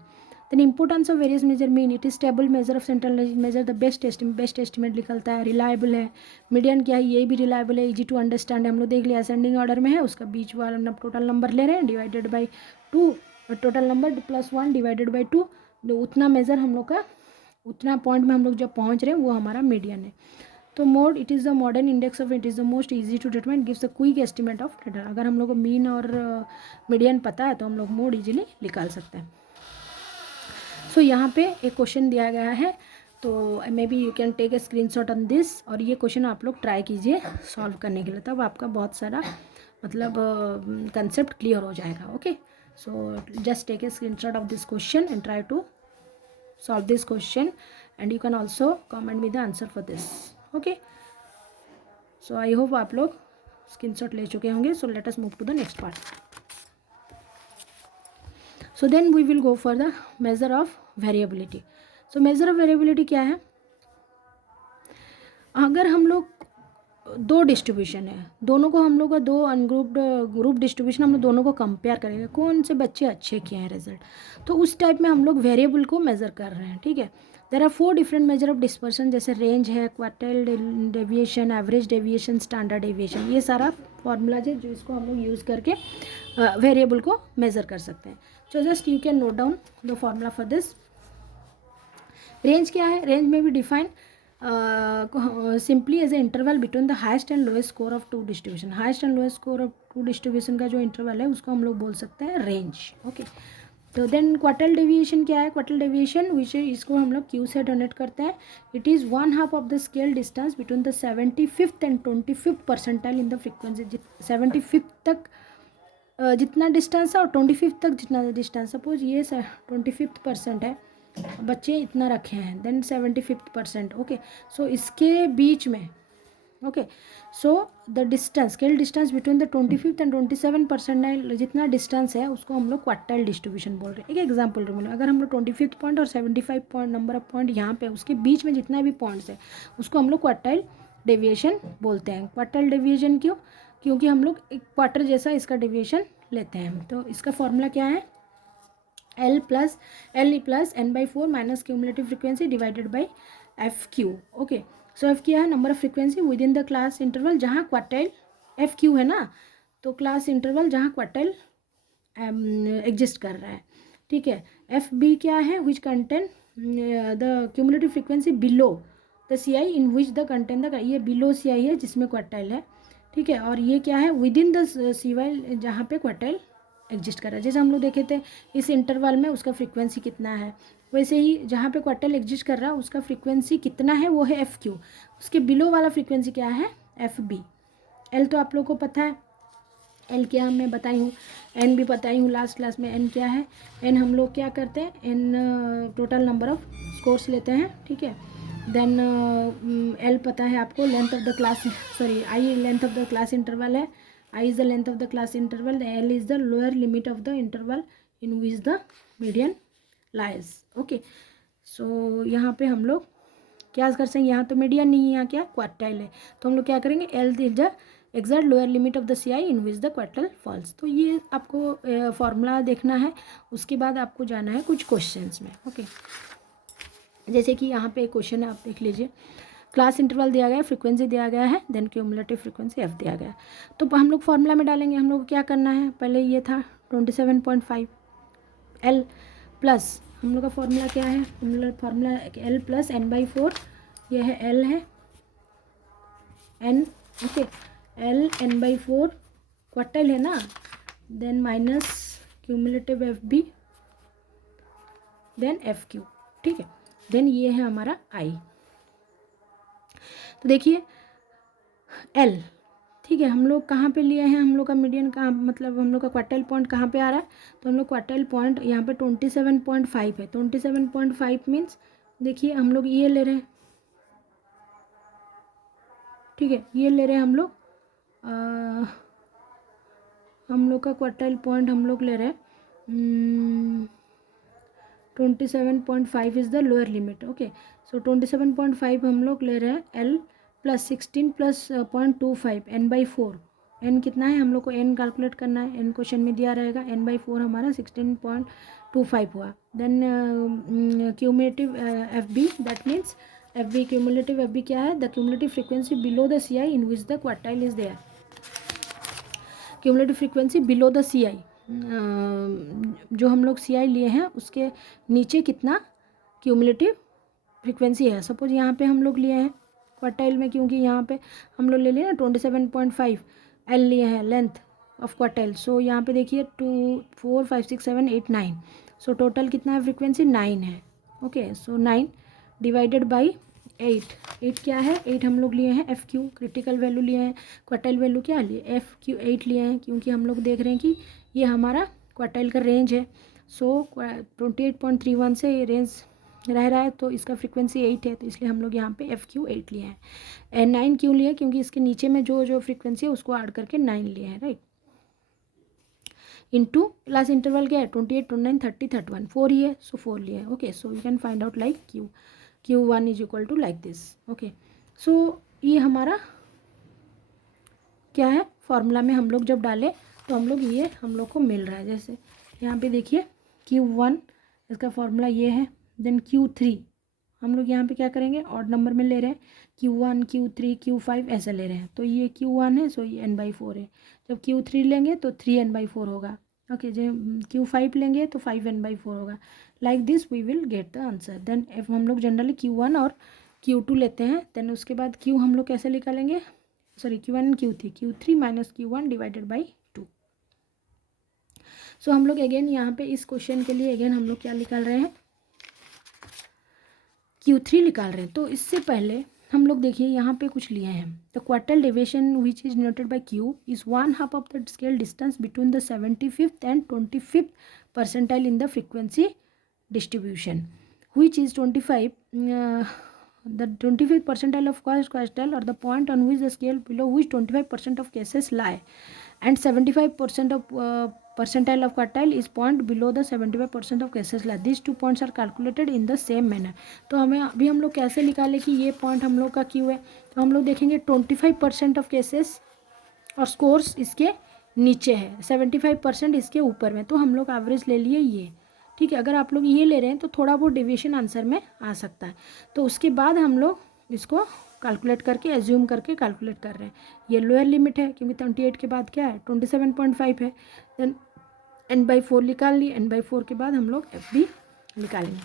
Then importance of various measure, mean it is stable measure of central measure the best estimate निकलता है, reliable है. Median क्या है, ये भी reliable है, easy to understand है. हम लोग देख लिया असेंडिंग ऑर्डर में है, उसका बीच वाला टोटल नंबर ले रहे हैं divided by 2, total number plus 1 divided by 2. उतना मेजर हम लोग का, उतना पॉइंट में हम लोग जब पहुँच रहे हैं वो हमारा मीडियन है. तो mode it is the modern index of, it is the most easy to determine, gives the quick estimate of data. अगर हम लोग को मीन और मीडियन पता है तो हम लोग मोड इजीली निकाल सकते हैं. सो यहाँ पे एक क्वेश्चन दिया गया है, तो maybe you can take a screenshot on this, और ये क्वेश्चन आप लोग ट्राई कीजिए सॉल्व करने के लिए, तब आपका बहुत सारा मतलब कंसेप्ट क्लियर हो जाएगा. Okay, so just take a screenshot of this question and try to solve this question and you can also comment me the answer for this. Okay, so I hope आप लोग screenshot ले चुके होंगे. so let us move to the next part. so then we will go for the measure of variability. so measure of variability क्या है, अगर हम लोग दो डिस्ट्रीब्यूशन है, दोनों को हम लोग का दो अनग्रुप्ड ग्रुप डिस्ट्रीब्यूशन हम लोग दोनों को कंपेयर करेंगे, कौन से बच्चे अच्छे किए हैं रिजल्ट, तो उस टाइप में हम लोग वेरिएबल को मेज़र कर रहे हैं. ठीक है, there are 4 different measure of dispersion, जैसे रेंज है, quartile deviation, average deviation, standard deviation. ये सारा फॉर्मूलाज है जो इसको हम लोग यूज़ करके वेरिएबल को मेज़र कर सकते हैं. So just you can note down the formula for this. Range क्या है, रेंज में भी define simply as a interval between the highest and lowest score of 2 distribution. Highest and lowest score of 2 distribution का जो interval है उसको हम लोग बोल सकते हैं रेंज. ओके, तो देन क्वार्टाइल डेविएशन क्या है, क्वार्टाइल डेविएशन विच इसको हम लोग क्यू से डोनेट करते हैं. It is 1/2 of the scale distance between the 75th and 25th percentile in the frequency. 75th तक जितना डिस्टेंस है और 25th तक जितना डिस्टेंस, सपोज ये 25th परसेंट है, बच्चे इतना रखे हैं, देन 75th परसेंट. ओके, सो इसके बीच में okay, so the distance, scale distance between the 25th and 27 percentile, जितना डिस्टेंस है उसको हम लोग क्वार्टाइल डिस्ट्रीब्यूशन बोल रहे हैं। एक एग्जांपल बोलो, अगर हम लोग 25th पॉइंट और 75 पॉइंट नंबर ऑफ पॉइंट यहाँ पे उसके बीच में जितना भी पॉइंट्स है उसको हम लोग क्वार्टाइल डेविएशन बोलते हैं। क्वार्टाइल डेविएशन क्यों? क्योंकि हम लोग एक क्वार्टर जैसा इसका डेविएशन लेते हैं। तो इसका फॉर्मूला क्या है? L plus n/4 minus cumulative frequency divided by F Q. Okay, so F क्या है? Number of frequency within the class interval जहाँ क्वार्टाइल, एफ क्यू है ना, तो क्लास इंटरवल जहाँ क्वार्टाइल एग्जिस्ट कर रहा है। ठीक है, एफ बी क्या है? Which contain the cumulative frequency below the C I in which the contain the, ये बिलो सी आई है जिसमें क्वार्टाइल है। ठीक है, और ये क्या है? Within the C Y जहाँ पे क्वार्टाइल एग्जिस्ट कर रहा है। जैसे हम लोग देखे थे इस इंटरवल में उसका फ्रीक्वेंसी कितना है, वैसे ही जहाँ पे क्वार्टाइल एग्जिस्ट कर रहा है उसका फ्रीक्वेंसी कितना है, वो है एफ क्यू। उसके बिलो वाला फ्रीक्वेंसी क्या है? F B. एल तो आप लोग को पता है, एल क्या मैं बताई हूँ, एन भी बताई हूँ लास्ट क्लास में। एन क्या है? एन हम लोग क्या करते हैं, N total number of scores लेते हैं। ठीक है, देन एल पता है आपको, length of the class, sorry I length of the class interval है, I is the length of the class interval, L is the lower limit of the interval in which the median lies. Okay, so यहाँ पे हम लोग क्या कर सकते हैं, यहाँ तो मीडियन नहीं है, यहाँ क्या क्वार्टाइल है, तो हम लोग क्या करेंगे, L is the exact lower limit of the C I in which the quartile falls. तो ये आपको फॉर्मूला देखना है, उसके बाद आपको जाना है कुछ क्वेश्चंस में। ओके, जैसे कि यहाँ पे एक क्वेश्चन है, आप देख लीजिए। क्लास इंटरवल दिया गया है, फ्रीक्वेंसी दिया गया है, देन क्यूमुलेटिव फ्रीक्वेंसी एफ दिया गया है। तो हम लोग फॉर्मूला में डालेंगे। हम लोग को क्या करना है, पहले ये था 27.5 एल प्लस, हम लोग का फॉर्मूला क्या है, फॉर्मूला एल प्लस n/4, ये है एल है N. Okay, L n/4 quartile है ना, then minus cumulative F B, then F Q. ठीक है, देन ये है हमारा आई। तो देखिए L, ठीक है, हम लोग कहाँ पे लिए हैं, हम लोग का मीडियन कहाँ, मतलब हम लोग का क्वार्टाइल पॉइंट कहाँ पे आ रहा है, तो हम लोग क्वार्टाइल पॉइंट यहाँ पे 27.5 है। 27.5 मीन्स देखिए हम लोग ये ले रहे हैं, ठीक है, ये ले रहे हैं हम लोग, हम लोग का क्वार्टाइल पॉइंट हम लोग ले रहे हैं 27.5 is the lower limit. Okay, so 27.5 हम लोग ले रहे हैं L plus 16 plus 0.25 n/4। N कितना है, हम लोग को एन कैलकुलेट करना है, एन क्वेश्चन में दिया रहेगा, n/4 हमारा 16.25 हुआ। Then cumulative F B, that means F B, cumulative F B क्या है, the cumulative frequency below the C I in which the quartile is there. Cumulative frequency below the C I, जो हम लोग सी आई लिए हैं उसके नीचे कितना क्यूमुलेटिव फ्रीक्वेंसी है। सपोज यहाँ पे हम लोग लिए हैं क्वार्टाइल में, क्योंकि यहाँ पे हम लोग ले लिए ना 27.5 एल लिए हैं लेंथ ऑफ क्वार्टाइल। सो यहाँ पे देखिए 2 4 5 6 7 8 9, सो टोटल कितना है फ्रीक्वेंसी 9 है। ओके, सो 9 डिवाइडेड बाई 8 क्या है, 8 हम लोग लिए हैं एफ क्यू, क्रिटिकल वैल्यू लिए हैं, क्वार्टाइल वैल्यू क्या लिए, एफ क्यू 8 लिए हैं, क्योंकि हम लोग देख रहे हैं कि ये हमारा क्वार्टाइल का रेंज है। सो 28.31 से ये रेंज रह रहा है, तो इसका फ्रीक्वेंसी 8 है, तो इसलिए हम लोग यहाँ पे एफ क्यू 8 लिए हैं। एन 9 क्यों लिए, क्योंकि इसके नीचे में जो जो फ्रीक्वेंसी है उसको ऐड करके 9 लिए हैं, राइट। इनटू क्लास इंटरवल क्या है, 28 29 30 31, 4 ही है, सो 4 लिए हैं। Okay, so you can find out like Q1 is equal to like this. Okay, so ये हमारा क्या है, फॉर्मूला में हम लोग जब डालें तो हम लोग ये हम लोग को मिल रहा है। जैसे यहाँ पे देखिए Q1 इसका फॉर्मूला ये है, देन Q3 हम लोग यहाँ पे क्या करेंगे, ऑड नंबर में ले रहे हैं, Q1 Q3 Q5 ऐसा ले रहे हैं, तो ये Q1 है, सो ये n/4 है। जब Q3 लेंगे तो 3n/4 होगा। ओके, जब Q5 लेंगे तो 5n/4 होगा। Like this we will get the answer. Then F हम लोग जनरली Q1 और Q2 लेते हैं, देन उसके बाद Q हम लोग कैसे निकालेंगे, sorry Q1 and Q3 minus Q1 divided by 2। सो हम लोग अगेन यहाँ पे इस क्वेश्चन के लिए अगेन हम लोग क्या निकाल रहे हैं, Q3 निकाल रहे हैं। तो इससे पहले हम लोग देखिए यहाँ पे कुछ लिए हैं, the quartile deviation which is denoted by Q is 1/2 of the scale distance between the 75th and 25th percentile in the frequency distribution, which is 25 the 25th percentile of quartile, or the point on which the scale below which 25% of cases lie, and 75% of percentile of quartile is point below the 75% of cases lie. These 2 points are calculated in the same manner. तो हमें अभी हम लोग कैसे निकालें कि ये point हम लोग का क्यों है. तो हम लोग देखेंगे 25% ऑफ केसेस और स्कोर्स इसके नीचे है, 75% इसके ऊपर में, तो हम लोग एवरेज ले लिए ये. ठीक है, अगर आप लोग ये ले रहे हैं तो थोड़ा बहुत डेविएशन आंसर में आ सकता है. तो उसके बाद हम लोग इसको कैलकुलेट करके एज्यूम करके कैलकुलेट कर रहे हैं. ये लोअर लिमिट है क्योंकि 28 के बाद क्या है 27.5 है. देन n/4 निकाल ली. n/4 के बाद हम लोग FB निकालेंगे.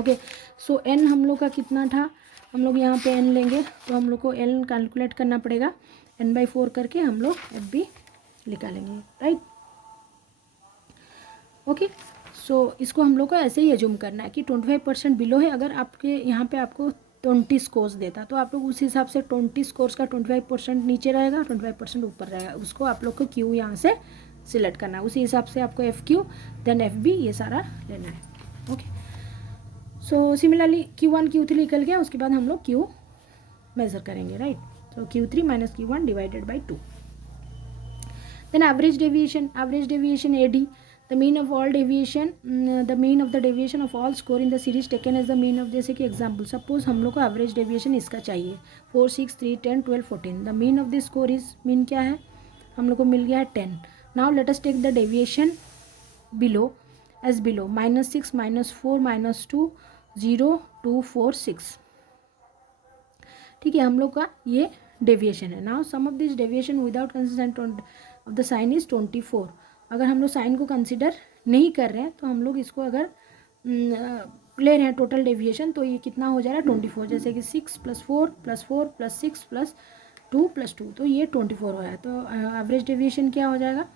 ओके, सो n हम लोग का कितना था, हम लोग यहाँ पे n लेंगे तो हम लोग को n कैलकुलेट करना पड़ेगा. n/4 करके हम लोग FB निकालेंगे. राइट. ओके, सो इसको हम लोग को ऐसे ही एज्यूम करना है कि 25% बिलो है. अगर आपके यहाँ पे आपको 20 स्कोर्स देता तो आप लोग उस हिसाब से 20 स्कोर्स का 25% नीचे रहेगा, 25% ऊपर रहेगा, उसको आप लोग को क्यू यहाँ से सिलेक्ट करना है. उसी हिसाब से आपको FQ देन FB ये सारा लेना है. Okay, so similarly Q1 Q3 निकल गया. उसके बाद हम लोग Q मेज़र करेंगे. Right. So Q3 - Q1 divided by 2. Then average deviation AD, the mean of all deviation, the mean of the deviation of all score in the series taken as the mean of, जैसे कि example suppose हम लोग को average deviation इसका चाहिए 4, 6, 3, 10, 12, 14. The mean of this score is, mean क्या है हम लोग को मिल गया है 10. Now let us take the deviation below as below -6, -4, -2, 0, 2, 4, 6. ठीक है, हम लोग का ये डेविएशन है. Now sum of this deviation without consideration of the sign is 24. अगर हम लोग साइन को कंसिडर नहीं कर रहे हैं तो हम लोग इसको अगर ले रहे हैं टोटल डेविएशन तो ये कितना हो जा रहा है 24. जैसे कि 6 + 4 + 4 + 6 + 2 + 2, तो ये 24 हो रहा है. तो एवरेज डेविएशन क्या हो जाएगा,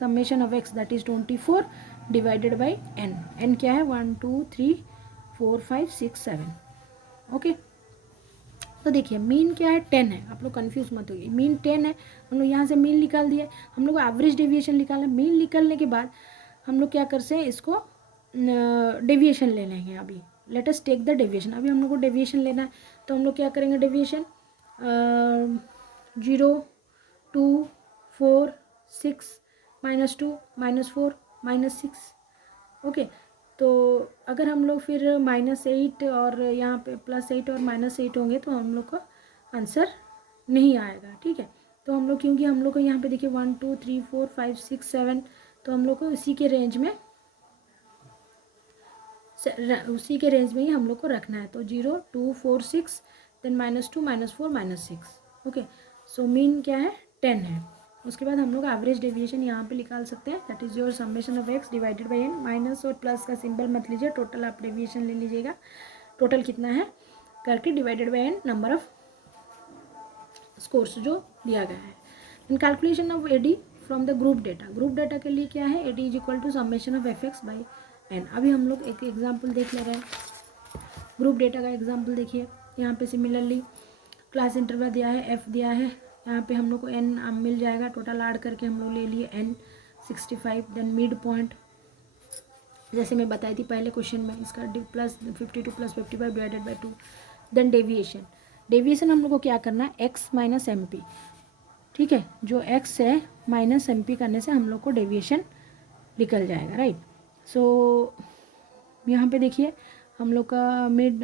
summation of x that is 24 divided by n. n क्या है 1, 2, 3, 4, 5, 6, 7. ओके, तो देखिए मीन क्या है 10 है. आप लोग कंफ्यूज मत होइए. मीन 10 है, हम लोग यहाँ से मीन निकाल दिए. हम लोग एवरेज डेविएशन निकालना. मीन निकालने के बाद हम लोग क्या करते हैं, इसको डेविएशन ले लेंगे. अभी let us take the deviation. अभी हम लोग को डेविएशन लेना है तो हम लोग क्या करेंगे, डेविएशन 0, 2, 4, 6, -2, -4, -6. ओके, तो अगर हम लोग फिर -8 और यहाँ पे +8 और -8 होंगे तो हम लोग का आंसर नहीं आएगा. ठीक है, तो हम लोग क्योंकि हम लोग को यहाँ पे देखिए 1, 2, 3, 4, 5, 6, 7, तो हम लोग को उसी के रेंज में ही हम लोग को रखना है. तो 0, 2, 4, 6 देन -2, -4, -6. ओके, सो मीन क्या है 10 है. उसके बाद हम लोग एवरेज डेविएशन यहाँ पे निकाल सकते हैं. That is your summation of x divided by n. Minus और प्लस का सिंबल मत लीजिए, टोटल आप डेविएशन ले लीजिएगा. टोटल कितना है करके divided by n number of scores जो दिया गया है. In calculation of AD from the group data के लिए क्या है, AD is equal to summation of fx by n. अभी हम लोग एक एग्जाम्पल देख ले रहे हैं. ग्रुप डेटा का एग्जाम्पल देखिए. यहाँ पे सिमिलरली क्लास इंटरवल दिया है, f दिया है. यहाँ पे हम लोग को n मिल जाएगा. टोटल ऐड करके हम लोग ले लिए n 65. देन मिड पॉइंट जैसे मैं बताई थी पहले क्वेश्चन में, इसका +52 + 55 डिवाइडेड बाई 2. देन डेविएशन हम लोग को क्या करना है, x - MP. ठीक है, जो x है -MP करने से हम लोग को डेविएशन निकल जाएगा. राइट. सो यहाँ पे देखिए हम लोग का मिड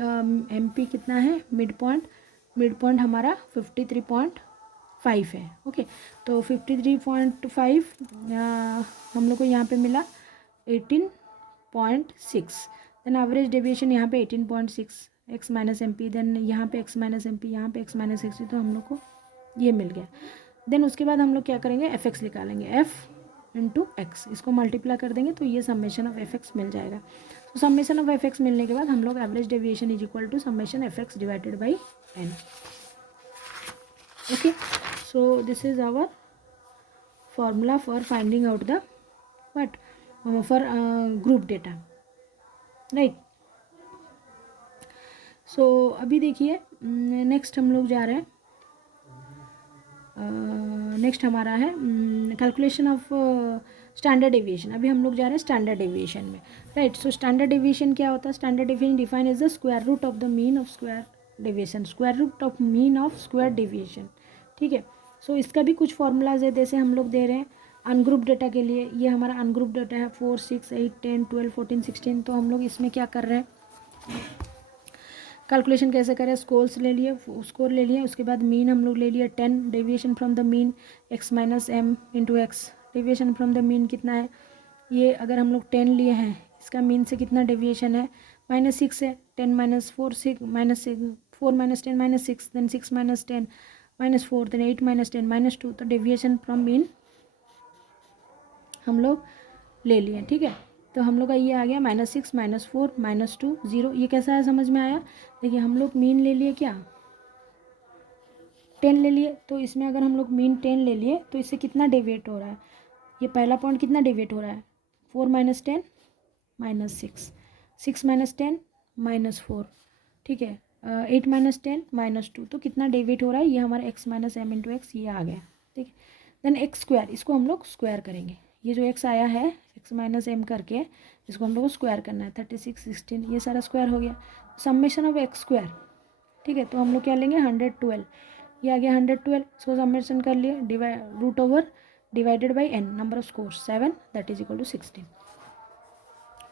MP कितना है, मिड पॉइंट हमारा 53.5 है. ओके, तो 53.5 हम लोग को यहाँ पे मिला 18.6. देन एवरेज डेविएशन यहाँ पे 18.6, x - MP. देन यहाँ पे x - MP, यहाँ पे x - MP, तो हम लोग को ये मिल गया. देन उसके बाद हम लोग क्या करेंगे, fx निकालेंगे. f इंटू एक्स, इसको मल्टीप्लाई कर देंगे तो ये समेशन ऑफ fx मिल जाएगा. तो समेशन ऑफ fx मिलने के बाद हम लोग average deviation is equal to summation fx divided by n. Okay, so this is our formula for finding out the for group data. Right. So अभी देखिए next हम लोग जा रहे हैं नेक्स्ट हमारा है कैलकुलेशन ऑफ स्टैंडर्ड डेविएशन। अभी हम लोग जा रहे हैं स्टैंडर्ड डेविएशन में, राइट। सो स्टैंडर्ड डेविएशन क्या होता है? Standard deviation define as the square root of the mean of square deviation, square root of mean of square deviation, ठीक है। सो इसका भी कुछ फॉर्मूलाज है, जैसे हम लोग दे रहे हैं अनग्रुप डेटा के लिए, ये हमारा अनग्रुप डेटा है 4, 6, 8, 10, 12, 14, 16। तो हम लोग इसमें क्या कर रहे हैं, कैलकुलेशन कैसे करें? स्कोर्स ले लिए, स्कोर ले लिए, उसके बाद मीन हम लोग ले लिए 10, deviation from the mean x minus M into x. Deviation from the mean कितना है? ये अगर हम लोग 10 लिए हैं, इसका मीन से कितना डेविएशन है? -6 है। 10 minus 4 6 minus 4 minus 10 -6, then 6 minus 10 -4, then 8 minus 10 -2। तो डेविएशन फ्रॉम मीन हम लोग ले लिए, ठीक है। तो हम लोग का ये आ गया -6 -4 -2 0। ये कैसा है, समझ में आया? देखिए हम लोग मीन ले लिए, क्या 10 ले लिए, तो इसमें अगर हम लोग मीन 10 ले लिए तो इससे कितना डेविएट हो रहा है? ये पहला पॉइंट कितना डेविएट हो रहा है? 4 माइनस 10 -6, 6 माइनस 10 -4, ठीक है। 8 माइनस 10 -2। तो कितना डेविएट हो रहा है? ये हमारा x minus M into x ये आ गया, ठीक है। देन एक्स स्क्वायर, इसको हम लोग स्क्वायर करेंगे। ये जो x आया है x माइनस एम करके, इसको हम लोग को स्क्वायर करना है। 36 16 ये सारा स्क्वायर हो गया। समेशन ऑफ एक्स स्क्वायर, ठीक है। तो हम लोग क्या लेंगे? 112, ये आ गया 112। इसको समेशन कर लिए, root over divided by n, number of scores 7, that is equal to 16,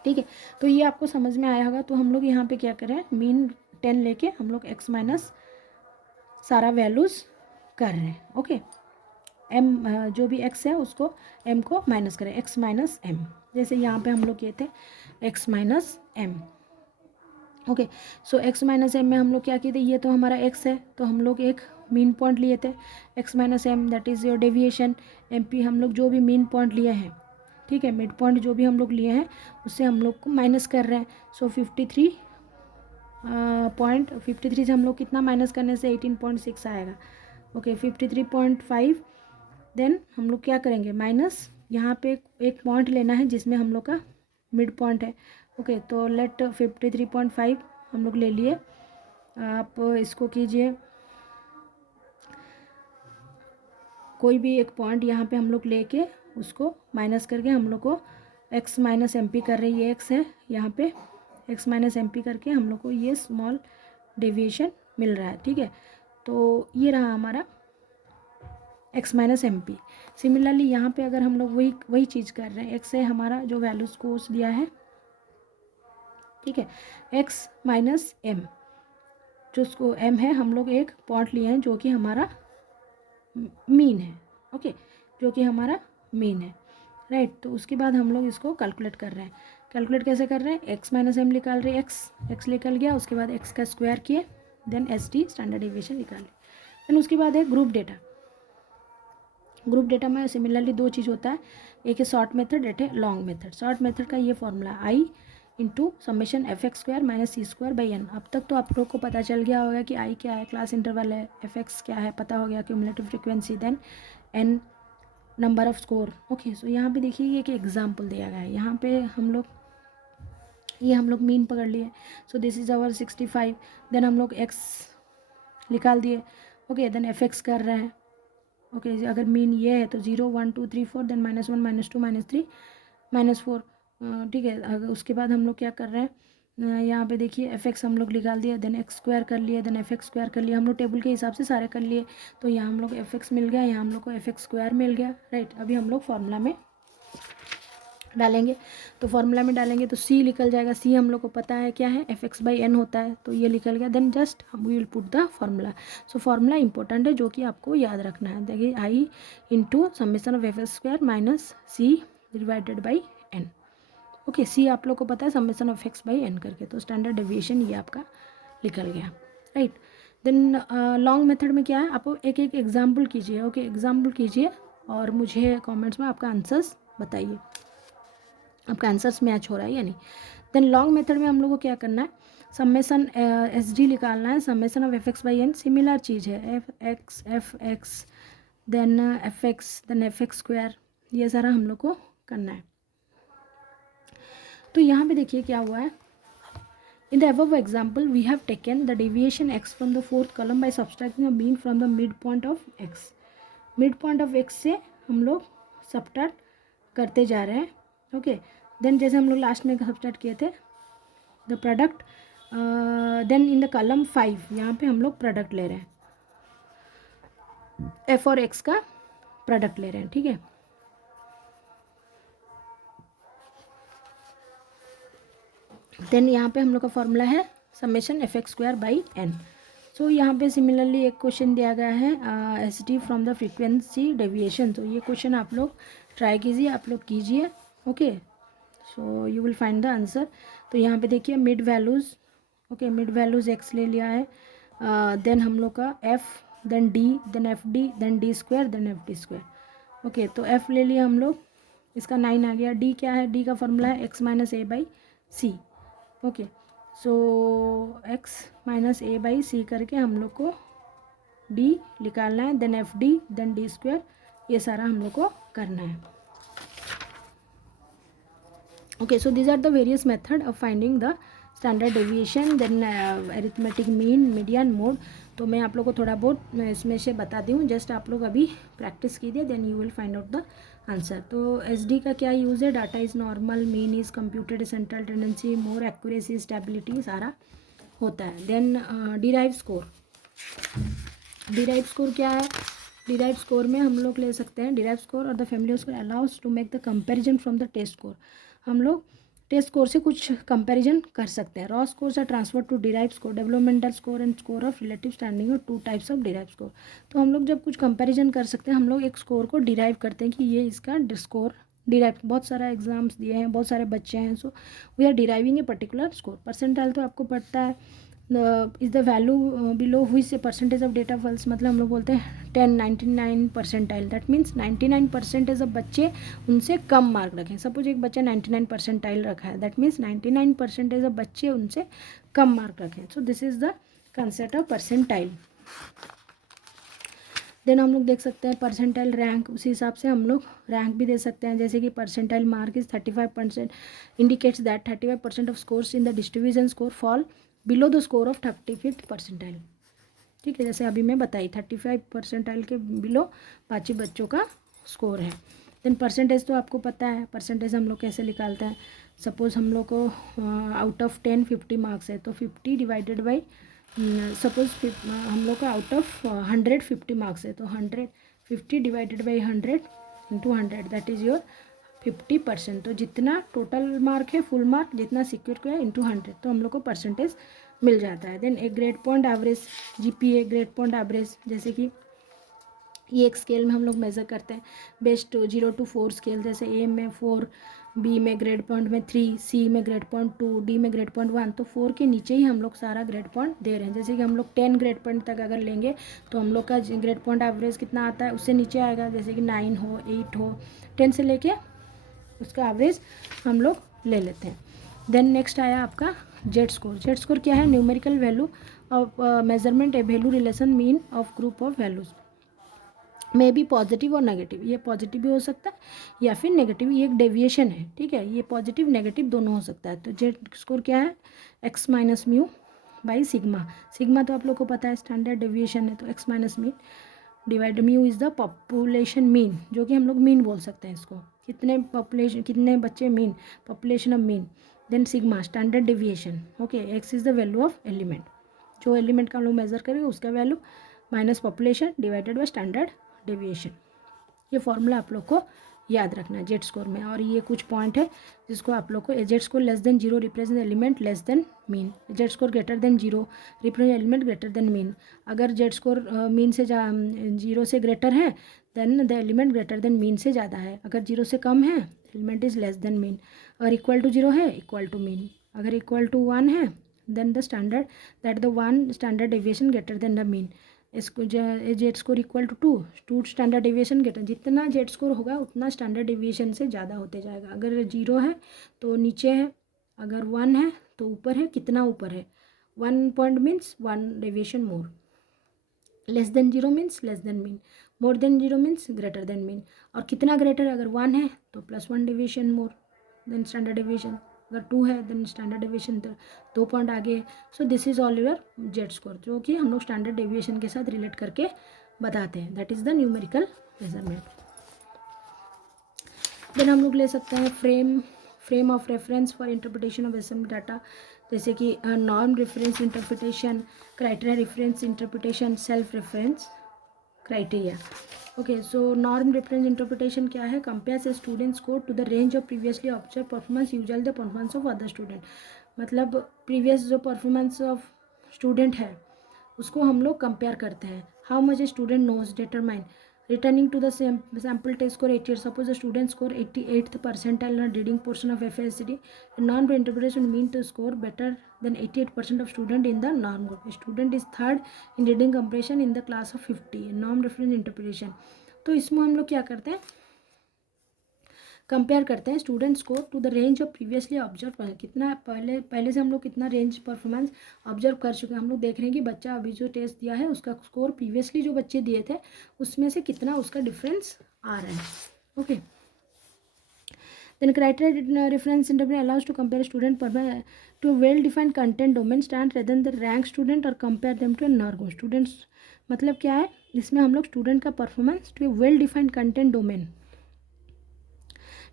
ठीक है। तो ये आपको समझ में आया होगा। तो हम लोग यहाँ पे क्या करें, मीन 10 लेके हम लोग x माइनस सारा वैल्यूज़ कर रहे हैं, ओके। m जो भी x है उसको m को माइनस करें, x माइनस m। जैसे यहाँ पे हम लोग किए थे x माइनस m, ओके। सो x माइनस m में हम लोग क्या किए थे? ये तो हमारा x है, तो हम लोग एक मीन पॉइंट लिए थे x minus m, that is your deviation. mp हम लोग जो भी मीन पॉइंट लिए हैं, ठीक है, मिड पॉइंट जो भी हम लोग लिए हैं उससे हम लोग को माइनस कर रहे हैं। सो 53 से हम लोग कितना माइनस करने से 18.6 आएगा, ओके। 53.5, देन हम लोग क्या करेंगे? माइनस यहाँ पे एक पॉइंट लेना है जिसमें हम लोग का मिड पॉइंट है, ओके। तो लेट 53.5 हम लोग ले लिए। आप इसको कीजिए, कोई भी एक पॉइंट यहाँ पे हम लोग लेके उसको माइनस करके हम लोग को x माइनस एम पी कर रही है, x है यहाँ पे, x माइनस एम पी करके हम लोग को ये स्मॉल डेविएशन मिल रहा है, ठीक है। तो ये रहा हमारा x minus M P. Similarly यहाँ पे अगर हम लोग वही चीज़ कर रहे हैं, x है हमारा जो वैल्यूज कोर्स दिया है, ठीक है, x माइनस एम, जो उसको m है, हम लोग एक पॉइंट लिए हैं जो कि हमारा मीन है, ओके, जो कि हमारा मीन है, राइट। तो उसके बाद हम लोग इसको कैलकुलेट कर रहे हैं। कैलकुलेट कैसे कर रहे हैं? x माइनस एम निकाल रहे हैं, x निकल गया, उसके बाद x का स्क्वायर किए, देन ST स्टैंडर्ड डेविएशन निकाल लिया। देन उसके बाद है ग्रुप डेटा। ग्रुप डेटा में सिमिलरली दो चीज़ होता है, एक है शॉर्ट मेथड, एक है लॉन्ग मेथड। शॉर्ट मेथड का ये formula I into summation FX square minus C square by n। अब तक तो आप लोग को पता चल गया होगा कि I क्या है, क्लास इंटरवल है, FX क्या है पता हो गया, cumulative frequency, then n number of score, okay. So यहाँ पे देखिए ये एक एग्जाम्पल दिया गया है, यहाँ पे हम लोग मीन पकड़ लिए। So this is our 65, then हम लोग x निकाल दिए, ओके। देन FX कर रहे हैं, ओके। अगर मीन ये है तो 0 1 2 3 4, देन -1 -2 -3 -4, ठीक है। अगर उसके बाद हम लोग क्या कर रहे हैं, यहाँ पे देखिए FX हम लोग निकाल दिया, देन x स्क्वायर कर लिया, देन FX स्क्वायर कर लिया। हम लोग टेबल के हिसाब से सारे कर लिए, तो यहाँ हम लोग FX मिल गया, यहाँ हम लोग को FX स्क्वायर मिल गया, राइट। अभी हम लोग फार्मूला में डालेंगे, तो फार्मूला में डालेंगे तो C निकल जाएगा। C हम लोग को पता है क्या है, FX बाई n होता है, तो ये निकल गया। Then just we will put the formula. So formula important है जो कि आपको याद रखना है। देखिए I into summation of FX square minus C divided by n, okay. C आप लोग को पता है summation of x by n करके, तो स्टैंडर्ड डेविएशन ये आपका निकल गया, राइट। देन लॉन्ग मेथड में क्या है, आप एक एग्जाम्पल कीजिए, ओके। एग्जाम्पल कीजिए और मुझे कमेंट्स में आपका आंसर्स बताइए, आपका आंसर्स मैच हो रहा है या नहीं। देन लॉन्ग मेथड में हम लोग को क्या करना है, समेशन SG निकालना है, summation of FX by n similar चीज़ है, FX देन FX स्क्वायर, ये सारा हम लोग को करना है। तो यहाँ पे देखिए क्या हुआ है, in the above example we have taken the deviation x from the fourth column by subtracting a mean from the midpoint of x, mid point of x से हम लोग सबट्रैक्ट करते जा रहे हैं. ओके, देन जैसे हम लोग लास्ट में सबट्रैक्ट किए थे the product, then in the column 5 यहाँ पे हम लोग प्रोडक्ट ले रहे हैं, एफ और एक्स का प्रोडक्ट ले रहे हैं. ठीक है, देन यहाँ पे हम लोग का फॉर्मूला है summation F X square by N. So यहाँ पे सिमिलरली एक क्वेश्चन दिया गया है S T from the frequency deviation. तो ये क्वेश्चन आप लोग ट्राई कीजिए, आप लोग कीजिए. Okay, so you will find the answer. तो यहाँ पे देखिए mid values, okay mid values x ले लिया है, देन हम लोग का F, then D, then F D, then D square, then F D square. Okay, तो एफ ले लिया हम लोग, इसका 9 आ गया. डी क्या है, डी का फॉर्मूला है X minus A by C. Okay, so X minus A by C करके हम लोग को डी निकालना है, then F D, then D square, ये सारा हम लोग को करना है. Okay, so these are the various method of finding the standard deviation, then arithmetic mean, median, mode. तो मैं आप लोग को थोड़ा बहुत इसमें से बता दी हूँ, जस्ट आप लोग अभी प्रैक्टिस कीजिए, then you will find out the answer. तो एस डी का क्या यूज़ है, data is normal, mean is computed, central tendency, more accuracy, stability, सारा होता है. Then derive score, derive score क्या है, डिराइव स्कोर में हम लोग ले सकते हैं डिराइव स्कोर और the family score allows to make the comparison from the test score. हम लोग टेस्ट स्कोर से कुछ कंपैरिजन कर सकते हैं. रॉ स्कोर से transfer to derive score, developmental score and score of relative standing और 2 टाइप्स ऑफ डिराइव स्कोर. तो हम लोग जब कुछ कंपैरिजन कर सकते हैं, हम लोग एक स्कोर को डिराइव करते हैं कि ये इसका स्कोर डिराइव. बहुत सारा एग्जाम्स दिए हैं, बहुत सारे बच्चे हैं, so we are deriving a particular score. Percentile तो आपको पता है is the value below which percentage of data falls. मतलब हम लोग बोलते हैं 10, 99 परसेंटाइल, दैट मीन्स 99% ऑफ बच्चे उनसे कम मार्क रखें. सपोज एक बच्चा 99 परसेंटाइल रखा है, दैट मीन्स 99% ऑफ बच्चे उनसे कम मार्क रखें. So this is the concept of percentile. Then हम लोग देख सकते हैं परसेंटाइल रैंक, उसी हिसाब से हम लोग रैंक भी दे सकते हैं. जैसे कि percentile mark is 35%, indicates that 35% of scores in the distribution score fall below the score of 35th percentile. ठीक है, जैसे अभी मैं बताई 35 परसेंटाइल के बिलो 5 बच्चों का स्कोर है. देन परसेंटेज तो आपको पता है, परसेंटेज हम लोग कैसे निकालते हैं. सपोज़ हम लोग को आउट ऑफ 10 50 मार्क्स है, तो 50 डिवाइडेड बाई सपोज हम लोग का आउट ऑफ 100 50 मार्क्स है, तो 150 divided by 100 into 100, that is your 50%. तो जितना टोटल मार्क है, फुल मार्क जितना सिक्योर किया इंटू 100, तो हम लोग को परसेंटेज मिल जाता है. देन एक grade point average, GPA grade point average, जैसे कि ये एक स्केल में हम लोग मेज़र करते हैं. बेस्ट 0 to 4 स्केल, जैसे ए में 4, बी में ग्रेड पॉइंट में 3, सी में ग्रेड पॉइंट 2, डी में ग्रेड पॉइंट 1. तो 4 के नीचे ही हम लोग सारा ग्रेड पॉइंट दे रहे हैं. जैसे कि हम लोग 10 ग्रेड पॉइंट तक अगर लेंगे तो हम लोग का ग्रेड पॉइंट एवरेज कितना आता है, उससे नीचे आएगा. जैसे कि 9 हो, 8 हो, 10 से लेके उसका एवरेज हम लोग ले लेते हैं. देन नेक्स्ट आया आपका जेड स्कोर. जेड स्कोर क्या है, numerical value of measurement A value relation mean of group of values, may be positive और नेगेटिव. ये पॉजिटिव भी हो सकता है या फिर नेगेटिव, ये एक डेविएशन है. ठीक है, ये पॉजिटिव नेगेटिव दोनों हो सकता है. तो जेड स्कोर क्या है, X minus mu by sigma. Sigma तो आप लोग को पता है स्टैंडर्ड डेविएशन है, तो x minus mean divide mu is the population mean, जो कि हम लोग मीन बोल सकते हैं इसको. कितने पॉपुलेशन, कितने बच्चे mean, population of mean. Then sigma standard deviation. Okay, x is the value of element, जो एलिमेंट का हम लोग मेजर करेंगे उसका value minus population divided by standard deviation. ये फॉर्मूला आप लोग को याद रखना है जेड स्कोर में. और ये कुछ पॉइंट है जिसको आप लोग को, Z score less than 0 represent element less than mean, Z score greater than 0 represent element greater than mean. अगर जेड स्कोर मीन से 0 से ग्रेटर है then the element greater than mean से ज़्यादा है. अगर 0 से कम है element is less than mean. अगर इक्वल टू 0 है इक्वल टू मीन. अगर इक्वल टू 1 है then the standard that the 1 standard deviation greater than the mean. इसको Z score equal to 2 standard deviation greater, जितना जेड स्कोर होगा उतना standard deviation से ज़्यादा होते जाएगा. अगर 0 है तो नीचे है, अगर 1 है तो ऊपर है. कितना ऊपर है, 1 point means 1 deviation more. Less than 0 means less than mean, more than 0 means greater than mean. और कितना ग्रेटर, अगर 1 है तो +1 deviation more than standard deviation. अगर 2 है देन स्टैंडर्ड डेविएशन 2 पॉइंट आगे. So this is all your Z score, जो कि हम लोग स्टैंडर्ड डेविएशन के साथ रिलेट करके बताते हैं. That is the numerical measurement. Then हम लोग ले सकते हैं frame of reference for interpretation of SMD data, जैसे कि norm reference interpretation, criteria reference interpretation, self reference criteria. Okay, so norm reference interpretation क्या है? Compares a student score to the range of previously observe performance usual the performance of other student. मतलब previous जो performance of student है उसको हम लोग compare करते हैं। How much a student knows determine returning to the sample test score 80। Suppose the student score 88th percentile in reading portion of FASD, norm interpretation mean to score better than 88% of student in the norm group. Student is third in reading comprehension in the class of 50, norm reference interpretation। तो इसमें हम लोग क्या करते हैं? Compare करते हैं student score to the range of previously observe, कितना पहले से हम लोग कितना रेंज परफॉर्मेंस ऑब्जर्व कर चुके हैं। हम लोग देख रहे हैं कि बच्चा अभी जो टेस्ट दिया है उसका स्कोर प्रीवियसली जो बच्चे दिए थे उसमें से कितना उसका डिफरेंस आ रहा है। Okay, then criteria reference interpret allows to compare student performance to well defined content domain stand rather than the rank student और compare them to a norm group students. मतलब क्या है? इसमें हम लोग स्टूडेंट का performance to a well defined content domain,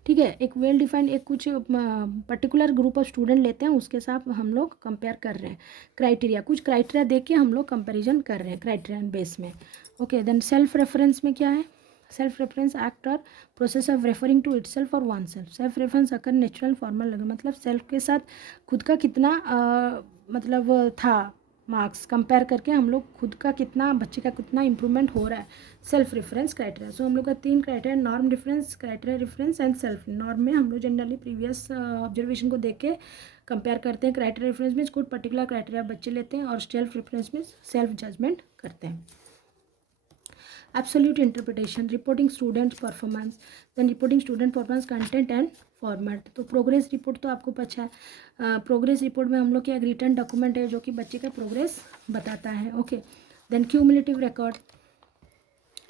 ठीक है, एक वेल डिफाइंड एक कुछ पर्टिकुलर ग्रुप ऑफ स्टूडेंट लेते हैं उसके साथ हम लोग कंपेयर कर रहे हैं। क्राइटेरिया, कुछ क्राइटेरिया देख के हम लोग कंपैरिजन कर रहे हैं क्राइटेरियन बेस में। ओके, देन सेल्फ रेफरेंस में क्या है? सेल्फ रेफरेंस एक्ट और process of referring to itself और one self. Self reference occur natural formal लगे, मतलब सेल्फ के साथ खुद का कितना मतलब था मार्क्स कंपेयर करके हम लोग खुद का कितना बच्चे का कितना इंप्रूवमेंट हो रहा है। Self reference criteria. सो हम लोग का 3 criteria, norm reference, criteria reference and self. Norm में हम लोग जनरली प्रीवियस ऑब्जर्वेशन को देख के कंपेयर करते हैं। क्राइटेरिया रेफरेंस में कुछ पर्टिकुलर क्राइटेरिया बच्चे लेते हैं और सेल्फ रेफरेंस में सेल्फ जजमेंट करते हैं। Absolute interpretation, reporting student performance, then reporting student performance content and format. तो प्रोग्रेस रिपोर्ट तो आपको पता है, प्रोग्रेस रिपोर्ट में हम लोग क्या रिटर्न डॉक्यूमेंट है जो कि बच्चे का प्रोग्रेस बताता है। Okay, then cumulative record.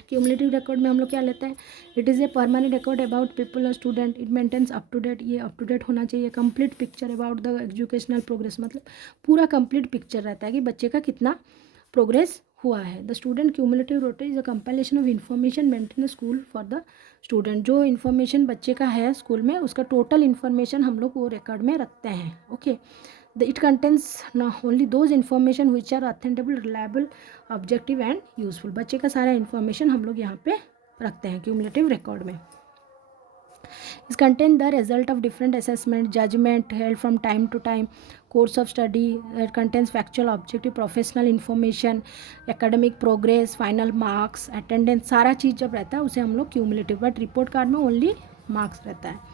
Cumulative record में हम लोग क्या लेते हैं? It is a permanent record about people और student, it maintains up to date, ये अप टू डेट होना चाहिए। Complete picture about the educational progress, मतलब पूरा कंप्लीट पिक्चर रहता है कि बच्चे का कितना प्रोग्रेस हुआ है। The student cumulative report is a compilation of information maintain school for the student. जो इन्फॉर्मेशन बच्चे का है स्कूल में उसका टोटल इन्फॉर्मेशन हम लोग वो रिकॉर्ड में रखते हैं। Okay, it contains only those information which are authentic, reliable, objective and useful। बच्चे का सारा इन्फॉर्मेशन हम लोग यहाँ पे रखते हैं क्यूमुलेटिव रिकॉर्ड में। Is contain the result of different assessment, judgment held from time to time, course of study, it contains factual, objective, professional information, academic progress, final marks, attendance, सारा चीज़ जब रहता है उसे हम लोग क्यूमुलेटिव, बट रिपोर्ट कार्ड में only marks रहता है।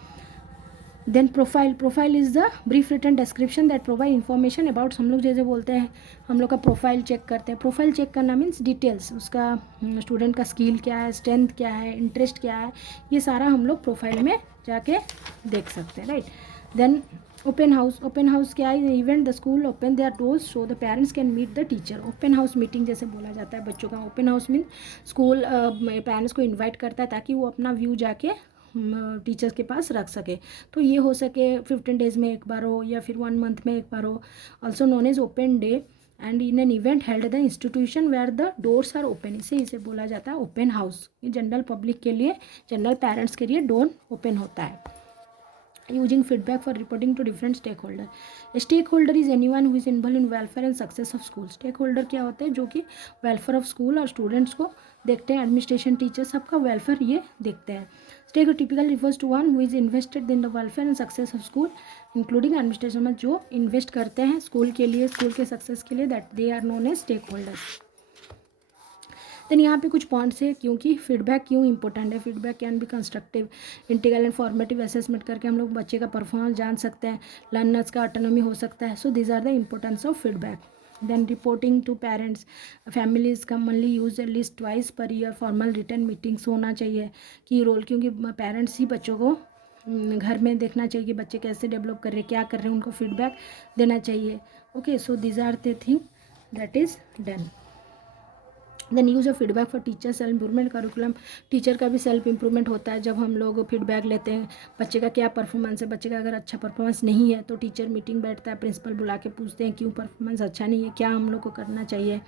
Then profile is the brief written description that provide information about, हम लोग जैसे बोलते हैं हम लोग का प्रोफाइल चेक करते हैं। प्रोफाइल चेक करना मीन्स डिटेल्स, उसका स्टूडेंट का स्किल क्या है, स्ट्रेंथ क्या है, इंटरेस्ट क्या है, ये सारा हम लोग प्रोफाइल में जाके देख सकते हैं, राइट। देन ओपन हाउस क्या है? Event the school open their doors so the parents can meet the teacher. Open house meeting जैसे बोला जाता है बच्चों का। Open house mean school parents को इन्वाइट करता है ताकि वो अपना व्यू जाके टीचर्स के पास रख सके। तो ये हो सके 15 डेज में एक बार हो या फिर 1 मंथ में एक बार हो। Also known as open day and in an event held the institution where the doors are open, इसे बोला जाता है ओपन हाउस। ये जनरल पब्लिक के लिए, जनरल पेरेंट्स के लिए डोर ओपन होता है। Using feedback for reporting to different stake holder. Stake holder is anyone who is involve in welfare and success of school. Stake holder क्या होते हैं? जो कि वेलफेयर ऑफ स्कूल और स्टूडेंट्स को देखते हैं, एडमिनिस्ट्रेशन, टीचर, सबका वेलफेयर ये देखते हैं। Stake typical refers to one who is invested in the welfare and success of school including administration, में जो इन्वेस्ट करते हैं स्कूल के लिए, स्कूल के सक्सेस के लिए, that they are known as stake holders. Then यहाँ पे कुछ पॉइंट्स है क्योंकि फीडबैक क्यों इंपॉर्टेंट है। Feedback can be constructive, integral and formative assessment करके हम लोग बच्चे का परफॉर्मेंस जान सकते हैं, लर्नर्स का ऑटोनॉमी हो सकता है। So these are the importance of feedback. Then reporting to parents families commonly use least twice per year, formal return meetings होना चाहिए की रोल, क्योंकि पेरेंट्स ही बच्चों को घर में देखना चाहिए कि बच्चे कैसे डेवलप कर रहे हैं, क्या कर रहे हैं, उनको फीडबैक देना चाहिए। Okay, so these are the thing that is done. Then use of feedback for teacher self improvement curriculum, teacher का भी सेल्फ इम्प्रूवमेंट होता है जब हम लोग फीडबैक लेते हैं बच्चे का क्या परफॉर्मेंस है। बच्चे का अगर अच्छा परफॉर्मेंस नहीं है तो टीचर मीटिंग बैठता है, प्रिंसिपल बुला के पूछते हैं क्यों परफॉर्मेंस अच्छा नहीं है, क्या हम लोग को करना चाहिए।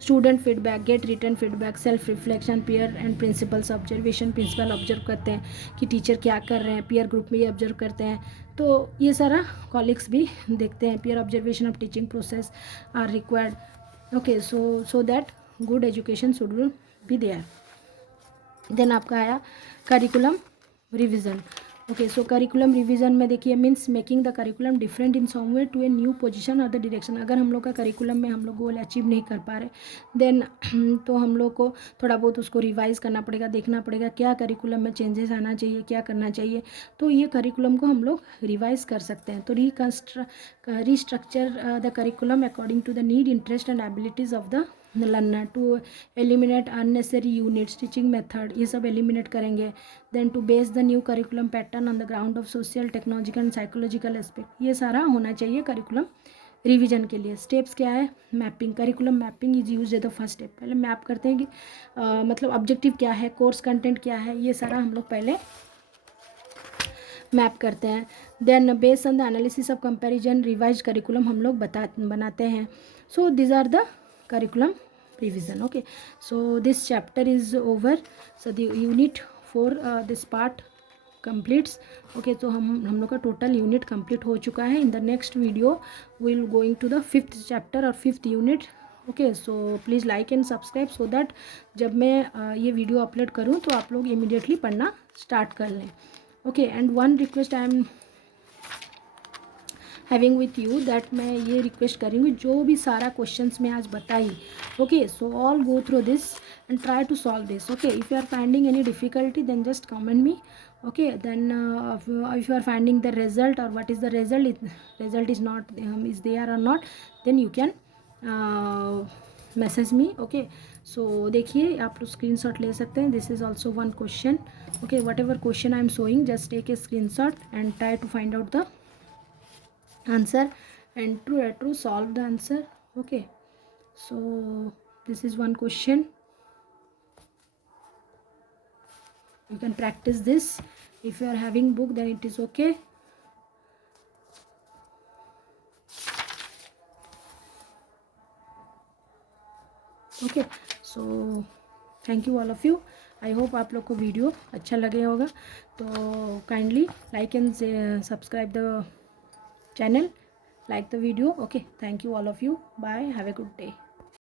Student feedback, get return feedback, self reflection, peer and principals observation, principal observe करते हैं कि टीचर क्या कर रहे हैं, पीयर ग्रुप में ये ऑब्जर्व करते हैं। तो ये सारा कॉलिग्स भी देखते हैं। Peer observation of teaching process are required. Okay, so that good education should be there. Then आपका आया curriculum revision. Okay, so curriculum revision में देखिए means making the curriculum different in some way to a new position और the direction. अगर हम लोग का curriculum में हम लोग गोल अचीव नहीं कर पा रहे देन तो हम लोग को थोड़ा बहुत उसको रिवाइज करना पड़ेगा, देखना पड़ेगा क्या करिकुलम में चेंजेस आना चाहिए, क्या करना चाहिए। तो ये करिकुलम को हम लोग रिवाइज कर सकते हैं। तो restructure the curriculum according to the need, interest and abilities of the learner, to eliminate unnecessary units, teaching method, ये सब एलिमिनेट करेंगे। Then to base the new curriculum pattern on the ground of social, technological and psychological aspect. ये सारा होना चाहिए curriculum revision के लिए। Steps क्या है? Mapping, curriculum mapping is use the first step. पहले मैप करते हैं कि मतलब ऑब्जेक्टिव क्या है, कोर्स कंटेंट क्या है, ये सारा हम लोग पहले मैप करते हैं। Then based on the analysis of comparison revise curriculum हम लोग बनाते हैं। So these are the curriculum revision. Okay, so this chapter is over. So the unit 4 this part completes. Okay, तो हम लोग का टोटल यूनिट कंप्लीट हो चुका है। In the next video will going to the 5th chapter और 5th unit. Okay, so please like and subscribe so that जब मैं ये वीडियो अपलोड करूँ तो आप लोग इमीडिएटली पढ़ना स्टार्ट कर लें। Okay, and one request I am having with you that मैं ये रिक्वेस्ट करूँगी जो भी सारा क्वेश्चंस मैं आज बताई, okay, so all go through this and try to solve this. Okay, if you are finding any difficulty then just comment me. Okay, then if you are finding the result or what is the result, if result is not is there or not, then you can message me. Okay, so देखिए आप लोग screenshot ले सकते हैं. This is also one question. Okay, whatever question I am showing, just take a screenshot and try to find out the answer and try to solve the answer. Okay, so this is one question. You can practice this. If you are having book then it is okay. Okay, so thank you all of you. I hope आप लोग को video अच्छा लगे होगा। तो kindly like and subscribe the channel, like the video. Okay, thank you all of you. Bye, have a good day.